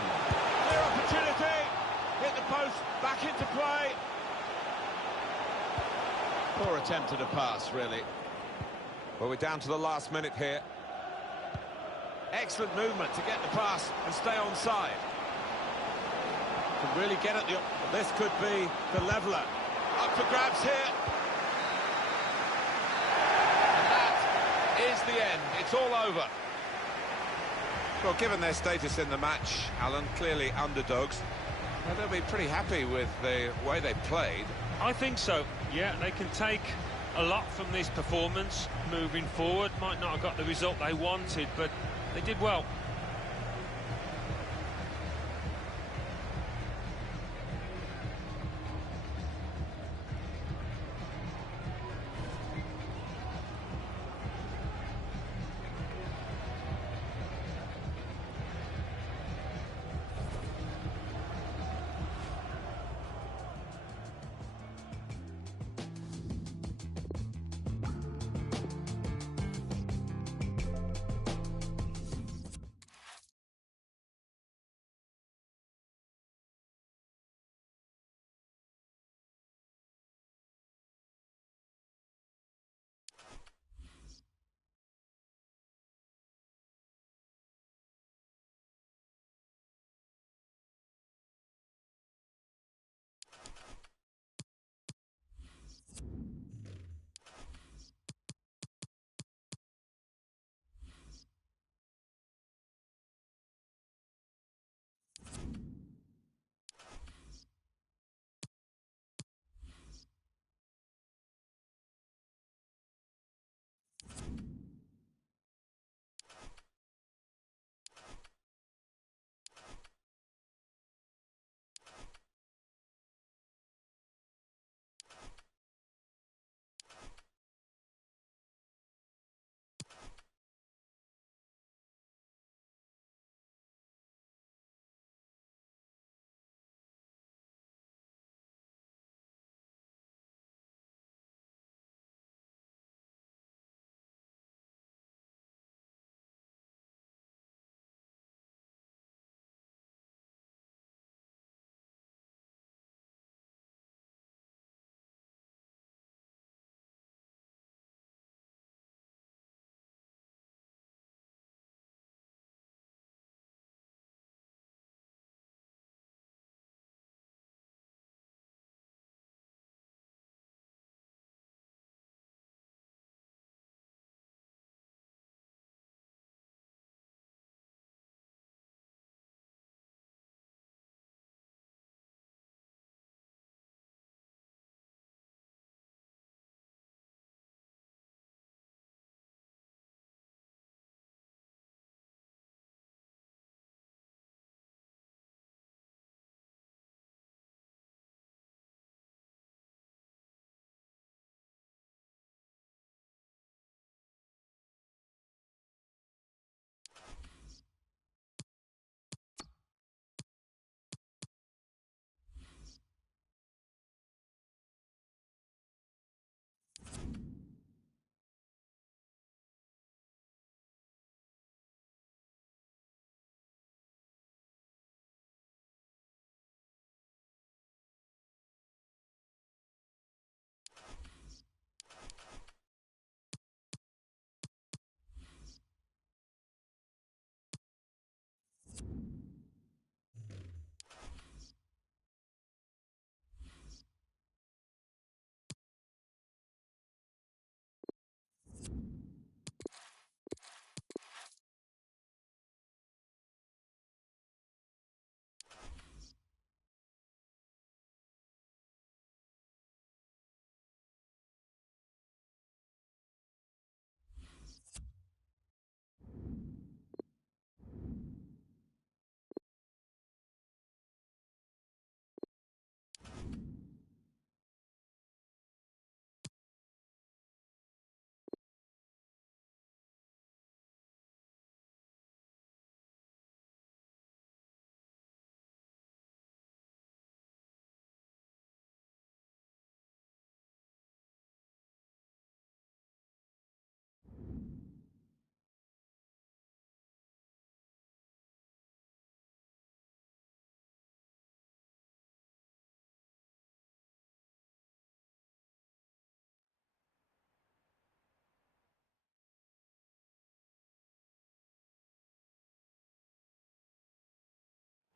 Clear opportunity. Hit the post. Back into play. Poor attempt at a pass, really. Well, we're down to the last minute here. Excellent movement to get the pass and stay onside. Can really get at the... This could be the leveller. Up for grabs here. Is the end. It's all over. Well, given their status in the match, Alan, clearly underdogs, well, they'll be pretty happy with the way they played. I think so. Yeah, they can take a lot from this performance moving forward. Might not have got the result they wanted, but they did well.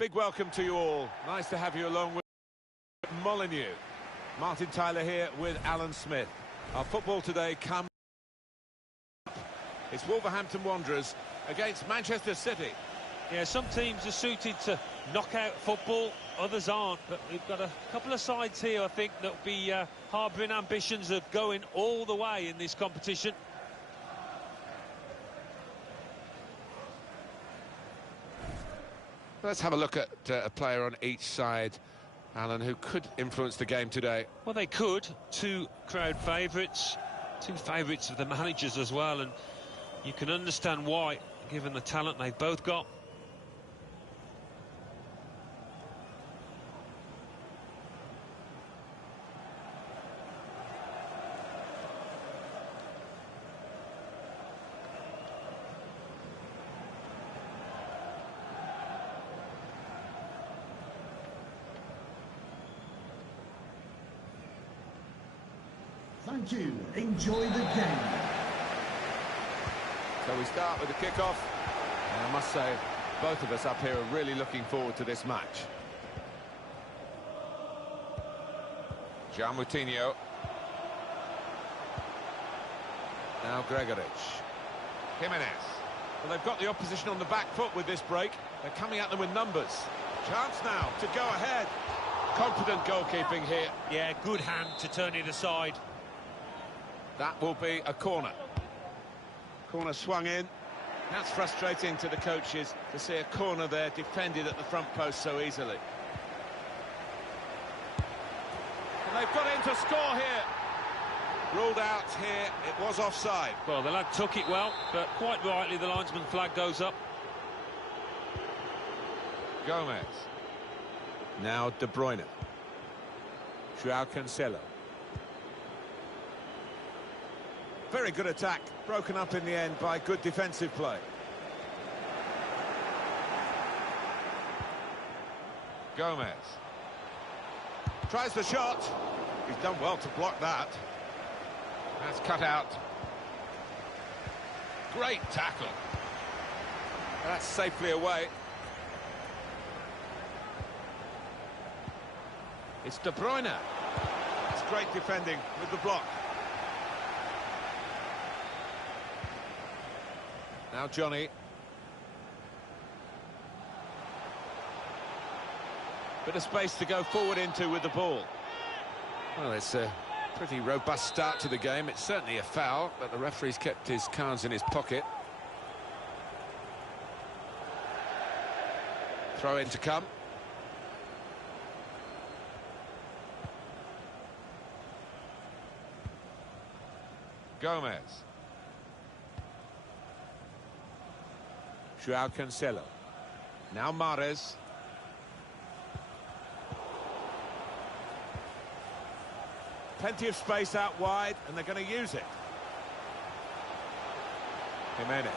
Big welcome to you all. Nice to have you along with Molyneux. Martin Tyler here with Alan Smith. Our football today comes... It's Wolverhampton Wanderers against Manchester City. Yeah, some teams are suited to knockout football, others aren't. But we've got a couple of sides here, I think, that will be harbouring ambitions of going all the way in this competition. Let's have a look at a player on each side, Alan, who could influence the game today. Well, they could. Two crowd favourites, two favourites of the managers as well, and you can understand why, given the talent they've both got. Thank you. Enjoy the game. So we start with the kick-off, and I must say, both of us up here are really looking forward to this match. Jean Moutinho. Now Gregoritsch. Jimenez. Well, they've got the opposition on the back foot with this break. They're coming at them with numbers. Chance now to go ahead. Confident goalkeeping here. Yeah, good hand to turn it aside. That will be a corner. Corner swung in. That's frustrating to the coaches to see a corner there defended at the front post so easily. And they've got in to score here. Ruled out here, it was offside. Well, the lad took it well, but quite rightly the linesman flag goes up. Gomez. Now De Bruyne. João Cancelo. Very good attack, broken up in the end by good defensive play. Gomez. Tries the shot. He's done well to block that. That's cut out. Great tackle. That's safely away. It's De Bruyne. That's great defending with the block. Now Johnny. Bit of space to go forward into with the ball. Well, it's a pretty robust start to the game. It's certainly a foul, but the referee's kept his cards in his pocket. Throw in to come. Gomez. João Cancelo. Now Mahrez. Plenty of space out wide, and they're going to use it. Jimenez.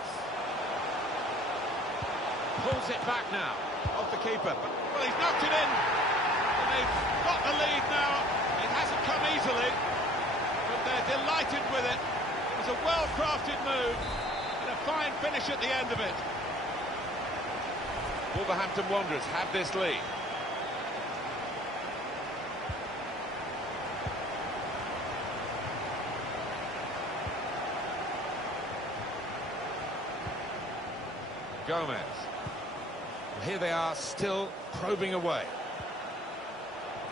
Pulls it back now, off the keeper. Well, he's knocked it in. And they've got the lead now. It hasn't come easily, but they're delighted with it. It was a well-crafted move, and a fine finish at the end of it. Wolverhampton Wanderers have this lead. Gomez. Well, here they are, still probing away.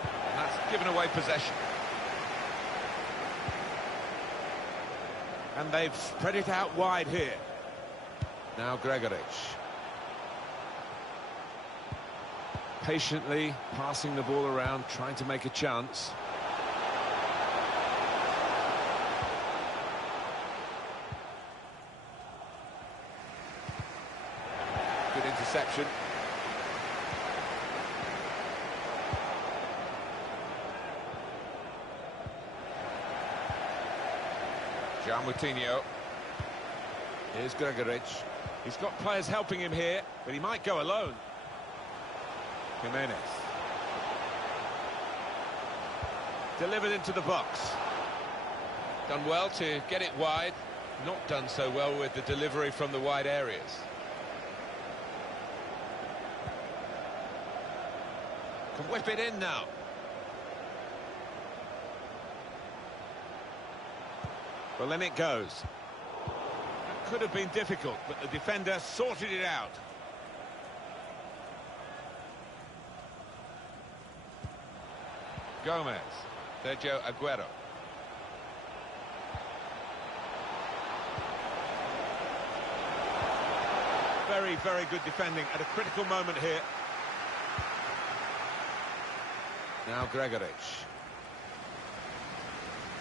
And that's given away possession. And they've spread it out wide here. Now Gregoritsch. Patiently passing the ball around, trying to make a chance. Good interception. Jean Moutinho. Here's Gregoritsch. He's got players helping him here, but he might go alone. Jimenez. Delivered into the box. Done well to get it wide. Not done so well with the delivery from the wide areas. Can whip it in now. Well, then it goes. That could have been difficult, but the defender sorted it out. Gomez. Sergio Aguero. Very, very good defending at a critical moment here. Now Gregoritsch.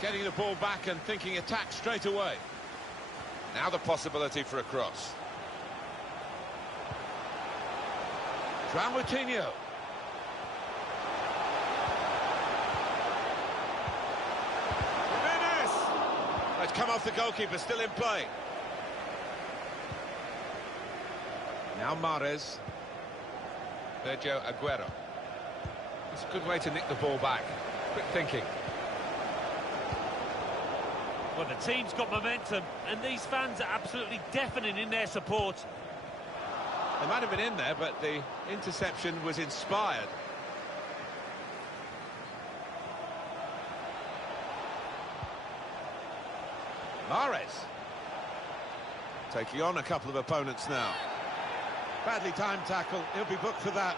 Getting the ball back and thinking attack straight away. Now the possibility for a cross. João Moutinho. Jimenez! It's come off the goalkeeper, still in play. Now Mahrez. Sergio Aguero. It's a good way to nick the ball back. Quick thinking. Well, the team's got momentum, and these fans are absolutely deafening in their support. They might have been in there, but the interception was inspired. Mahrez. Taking on a couple of opponents now. Badly timed tackle, he'll be booked for that.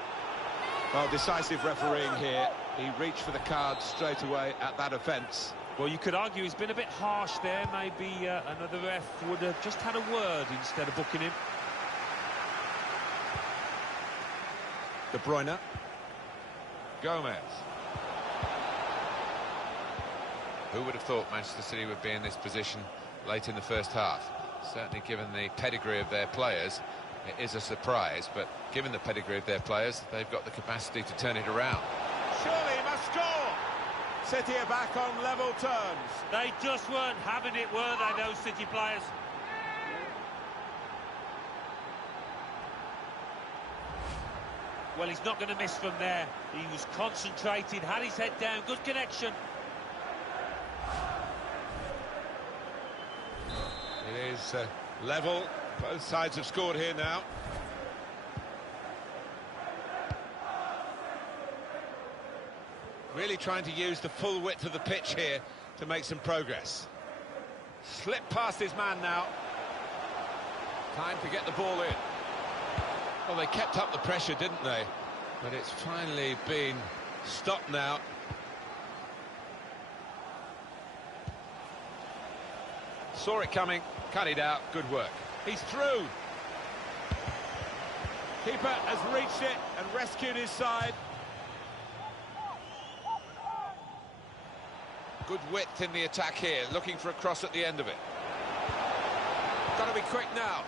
Well, decisive refereeing here. He reached for the card straight away at that offence. Well, you could argue he's been a bit harsh there. Maybe another ref would have just had a word instead of booking him. De Bruyne. Gomez. Who would have thought Manchester City would be in this position late in the first half? Certainly given the pedigree of their players, it is a surprise, but given the pedigree of their players, they've got the capacity to turn it around. Surely he must score! City are back on level terms. They just weren't having it, were they, those City players? Well, he's not going to miss from there. He was concentrated, had his head down, good connection. It is level. Both sides have scored here now. Really trying to use the full width of the pitch here to make some progress. Slipped past his man now. Time to get the ball in. Well, they kept up the pressure, didn't they? But it's finally been stopped now. Saw it coming, cut it out, good work. He's through. Keeper has reached it and rescued his side. Good width in the attack here, looking for a cross at the end of it. Got to be quick now.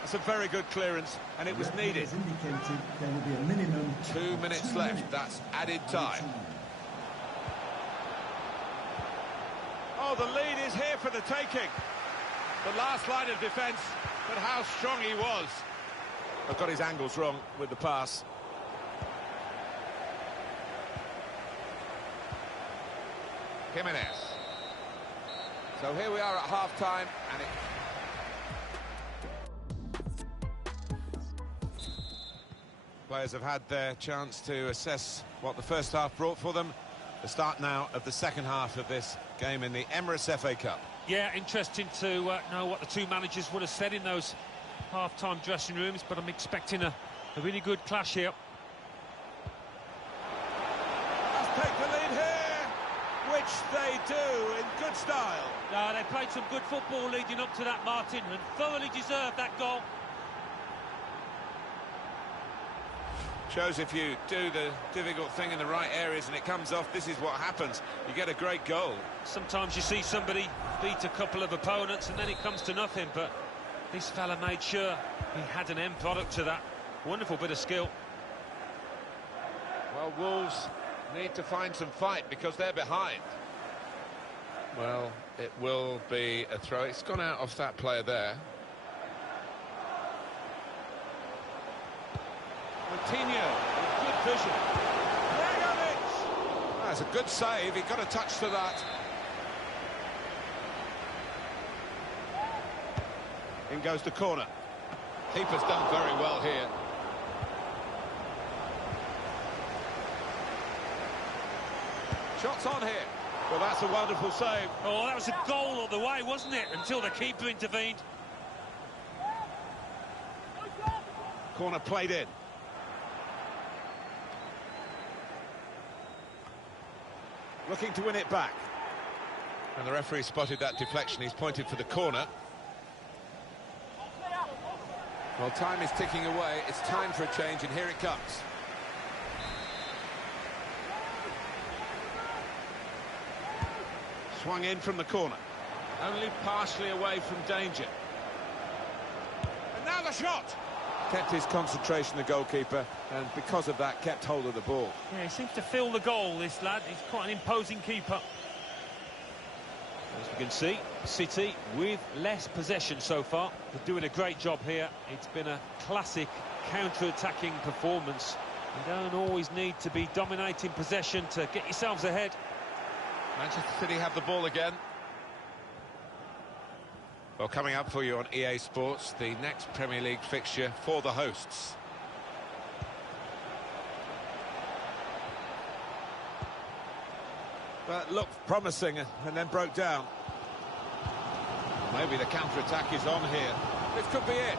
That's a very good clearance, and it was needed. Indicated there will be a minimum 2 minutes left, that's added time. Oh, the lead is here for the taking. The last line of defence, but how strong he was. I've got his angles wrong with the pass. Jimenez. So here we are at half-time, and players have had their chance to assess what the first half brought for them. The start now of the second half of this game in the Emirates FA Cup. Yeah, interesting to know what the two managers would have said in those half-time dressing rooms, but I'm expecting a really good clash here. Let's take the lead here, which they do in good style. They played some good football leading up to that, Martin, and thoroughly deserved that goal. Shows if you do the difficult thing in the right areas and it comes off, this is what happens. You get a great goal. Sometimes you see somebody beat a couple of opponents and then it comes to nothing, but this fella made sure he had an end product to that. Wonderful bit of skill. Well, Wolves need to find some fight because they're behind. Well, it will be a throw. It's gone out off that player there. Moutinho, good vision. That's a good save. He got a touch to that. In goes the corner. Keeper's done very well here. Shots on here. Well, that's a wonderful save. Oh, that was a goal all the way, wasn't it? Until the keeper intervened. Corner played in. Looking to win it back. And the referee spotted that deflection. He's pointed for the corner. Well, time is ticking away. It's time for a change, and here it comes. Swung in from the corner. Only partially away from danger. And now the shot! Kept his concentration, the goalkeeper, and because of that, kept hold of the ball. Yeah, he seems to feel the goal, this lad. He's quite an imposing keeper. As we can see, City with less possession so far. They're doing a great job here. It's been a classic counter-attacking performance. You don't always need to be dominating possession to get yourselves ahead. Manchester City have the ball again. Well, coming up for you on EA Sports, the next Premier League fixture for the hosts. But looked promising and then broke down. Maybe the counter-attack is on here. This could be it.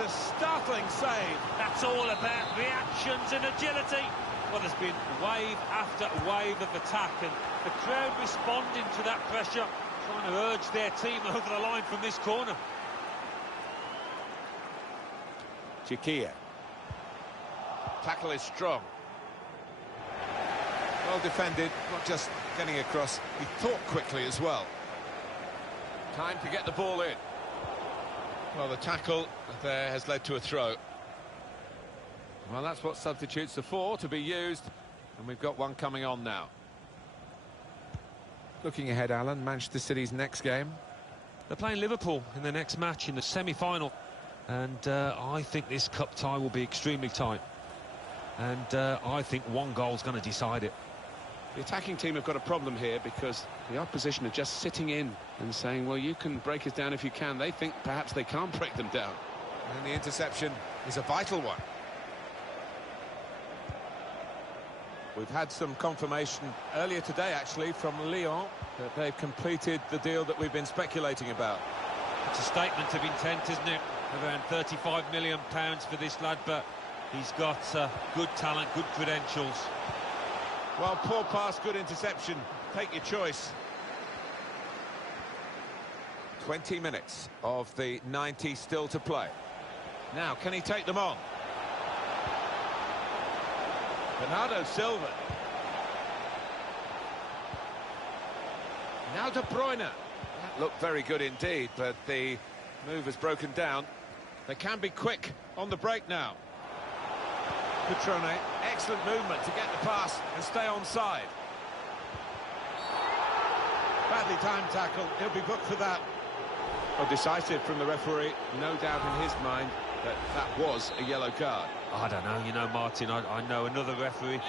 A startling save. That's all about reactions and agility. Well, there's been wave after wave of attack, and the crowd responding to that pressure, trying to urge their team over the line from this corner. Chiquilla. Tackle is strong. Well defended, not just getting across, he thought quickly as well. Time to get the ball in. Well, the tackle there has led to a throw. Well, that's what substitutes are for, to be used. And we've got one coming on now. Looking ahead, Alan, Manchester City's next game. They're playing Liverpool in the next match in the semi-final. And I think this cup tie will be extremely tight. And I think one goal's going to decide it. The attacking team have got a problem here because the opposition are just sitting in and saying, well, you can break us down if you can. They think perhaps they can't break them down. And the interception is a vital one. We've had some confirmation earlier today, actually, from Lyon that they've completed the deal that we've been speculating about. It's a statement of intent, isn't it? Around £35 million for this lad, but he's got good talent, good credentials. Well, poor pass, good interception. Take your choice. 20 minutes of the 90 still to play. Now, can he take them on? Bernardo Silva. Now De Bruyne. That looked very good indeed, but the move has broken down. They can be quick on the break now. Petrone, excellent movement to get the pass and stay onside. Badly timed tackle, he'll be booked for that. Well, decisive from the referee, no doubt in his mind that that was a yellow card. I don't know, you know, Martin, I know another referee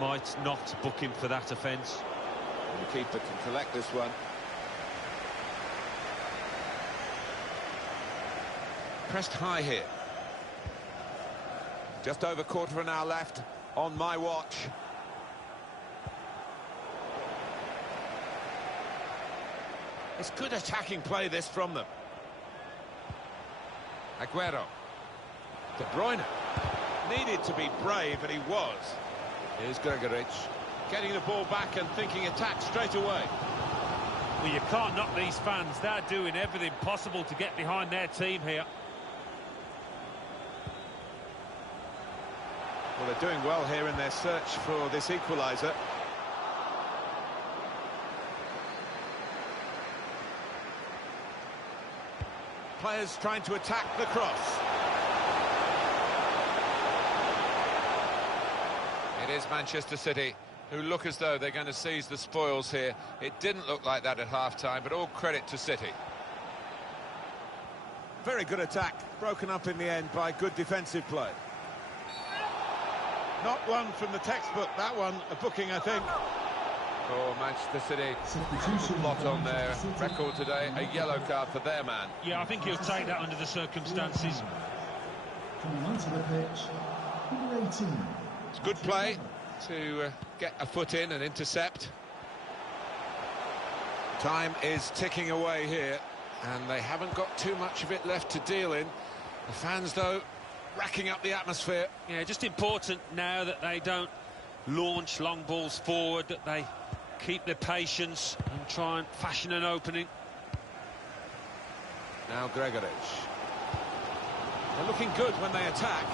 might not book him for that offence. And the keeper can collect this one. Pressed high here. Just over quarter of an hour left on my watch. It's good attacking play, this, from them. Aguero. De Bruyne. Needed to be brave, and he was. Here's Gregoritsch. Getting the ball back and thinking attack straight away. Well, you can't knock these fans. They're doing everything possible to get behind their team here. Well, they're doing well here in their search for this equaliser. Players trying to attack the cross. It is Manchester City who look as though they're going to seize the spoils here. It didn't look like that at half-time, but all credit to City. Very good attack, broken up in the end by good defensive play. Not one from the textbook, that one, a booking, I think. for Manchester City. Substitution. Lot on their record today, a yellow card for their man. Yeah, I think he'll take that under the circumstances. Coming onto the pitch, number 18. It's good play to get a foot in and intercept. Time is ticking away here, and they haven't got too much of it left to deal in. The fans, though, racking up the atmosphere. Yeah, just important now that they don't launch long balls forward, that they keep their patience and try and fashion an opening. Now Gregoritsch. They're looking good when they attack.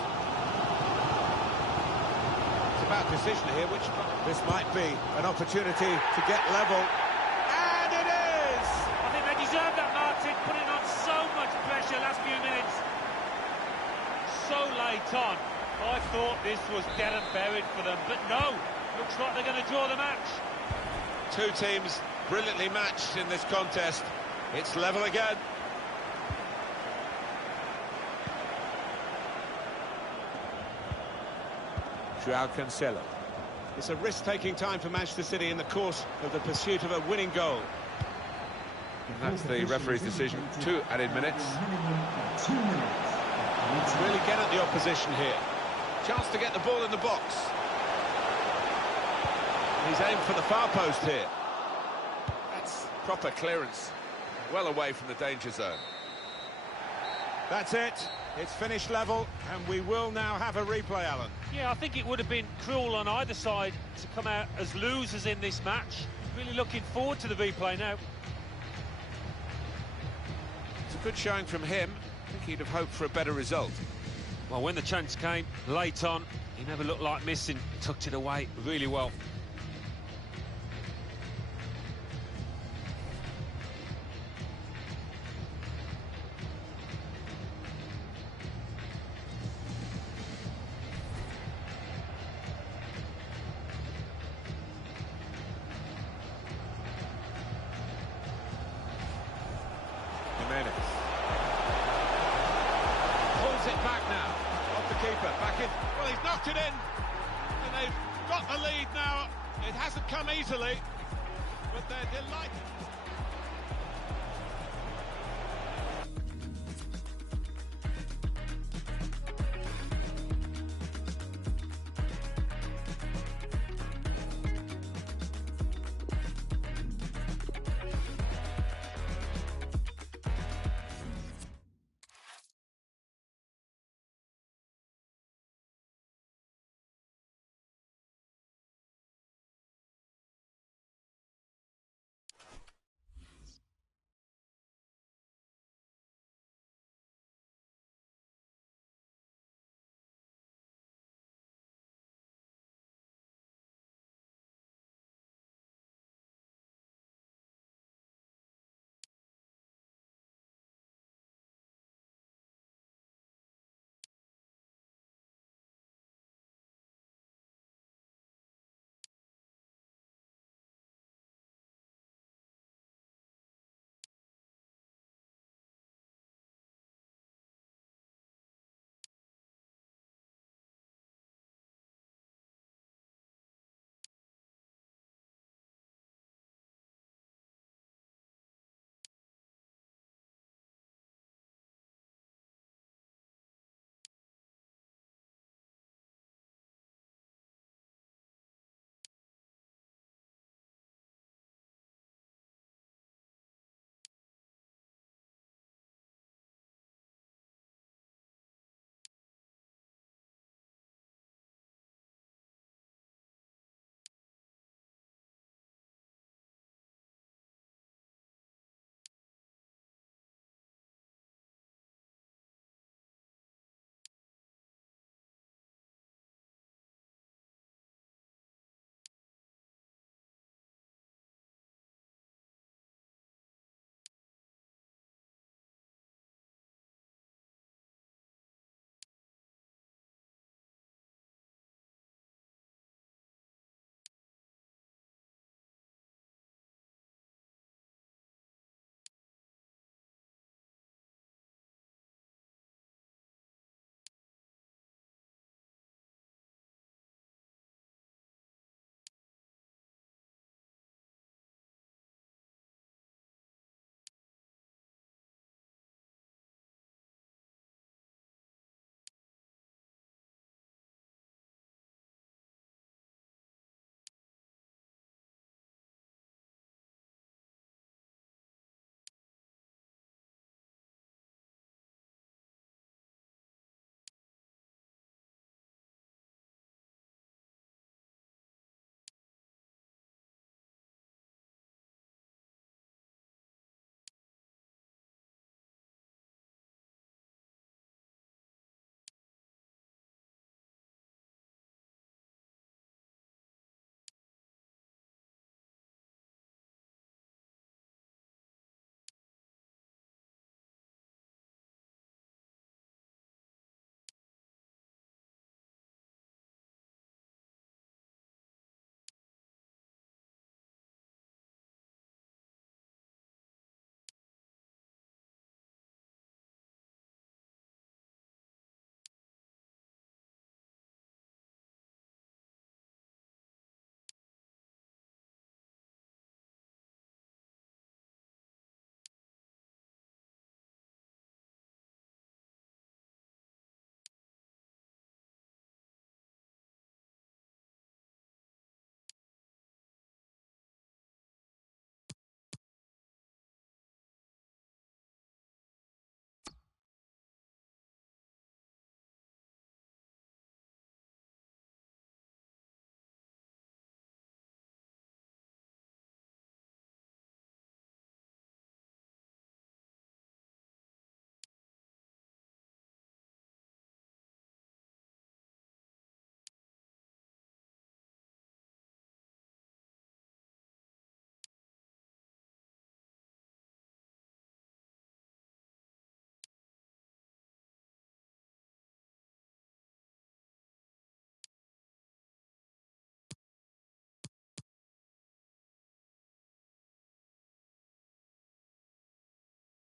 It's about decision here, which this might be an opportunity to get level. And it is! I think they deserve that, Martin, putting on so much pressure last few minutes. So late on, I thought this was dead and buried for them, but no, looks like they're going to draw the match. Two teams brilliantly matched in this contest. It's level again. João Cancelo. It's a risk-taking time for Manchester City in the course of the pursuit of a winning goal. That's the referee's decision. 2 added minutes. Minimum 2 minutes. Really get at the opposition here. Chance to get the ball in the box. He's aimed for the far post here. That's proper clearance. Well away from the danger zone. That's it. It's finished level, and we will now have a replay, Alan. Yeah, I think it would have been cruel on either side to come out as losers in this match. Really looking forward to the replay now. It's a good showing from him. I think he'd have hoped for a better result. Well, when the chance came late on, he never looked like missing. He tucked it away really well. Pulls it back now. Off the keeper. Back in. Well, he's knocked it in. And they've got the lead now. It hasn't come easily, but they're delighted.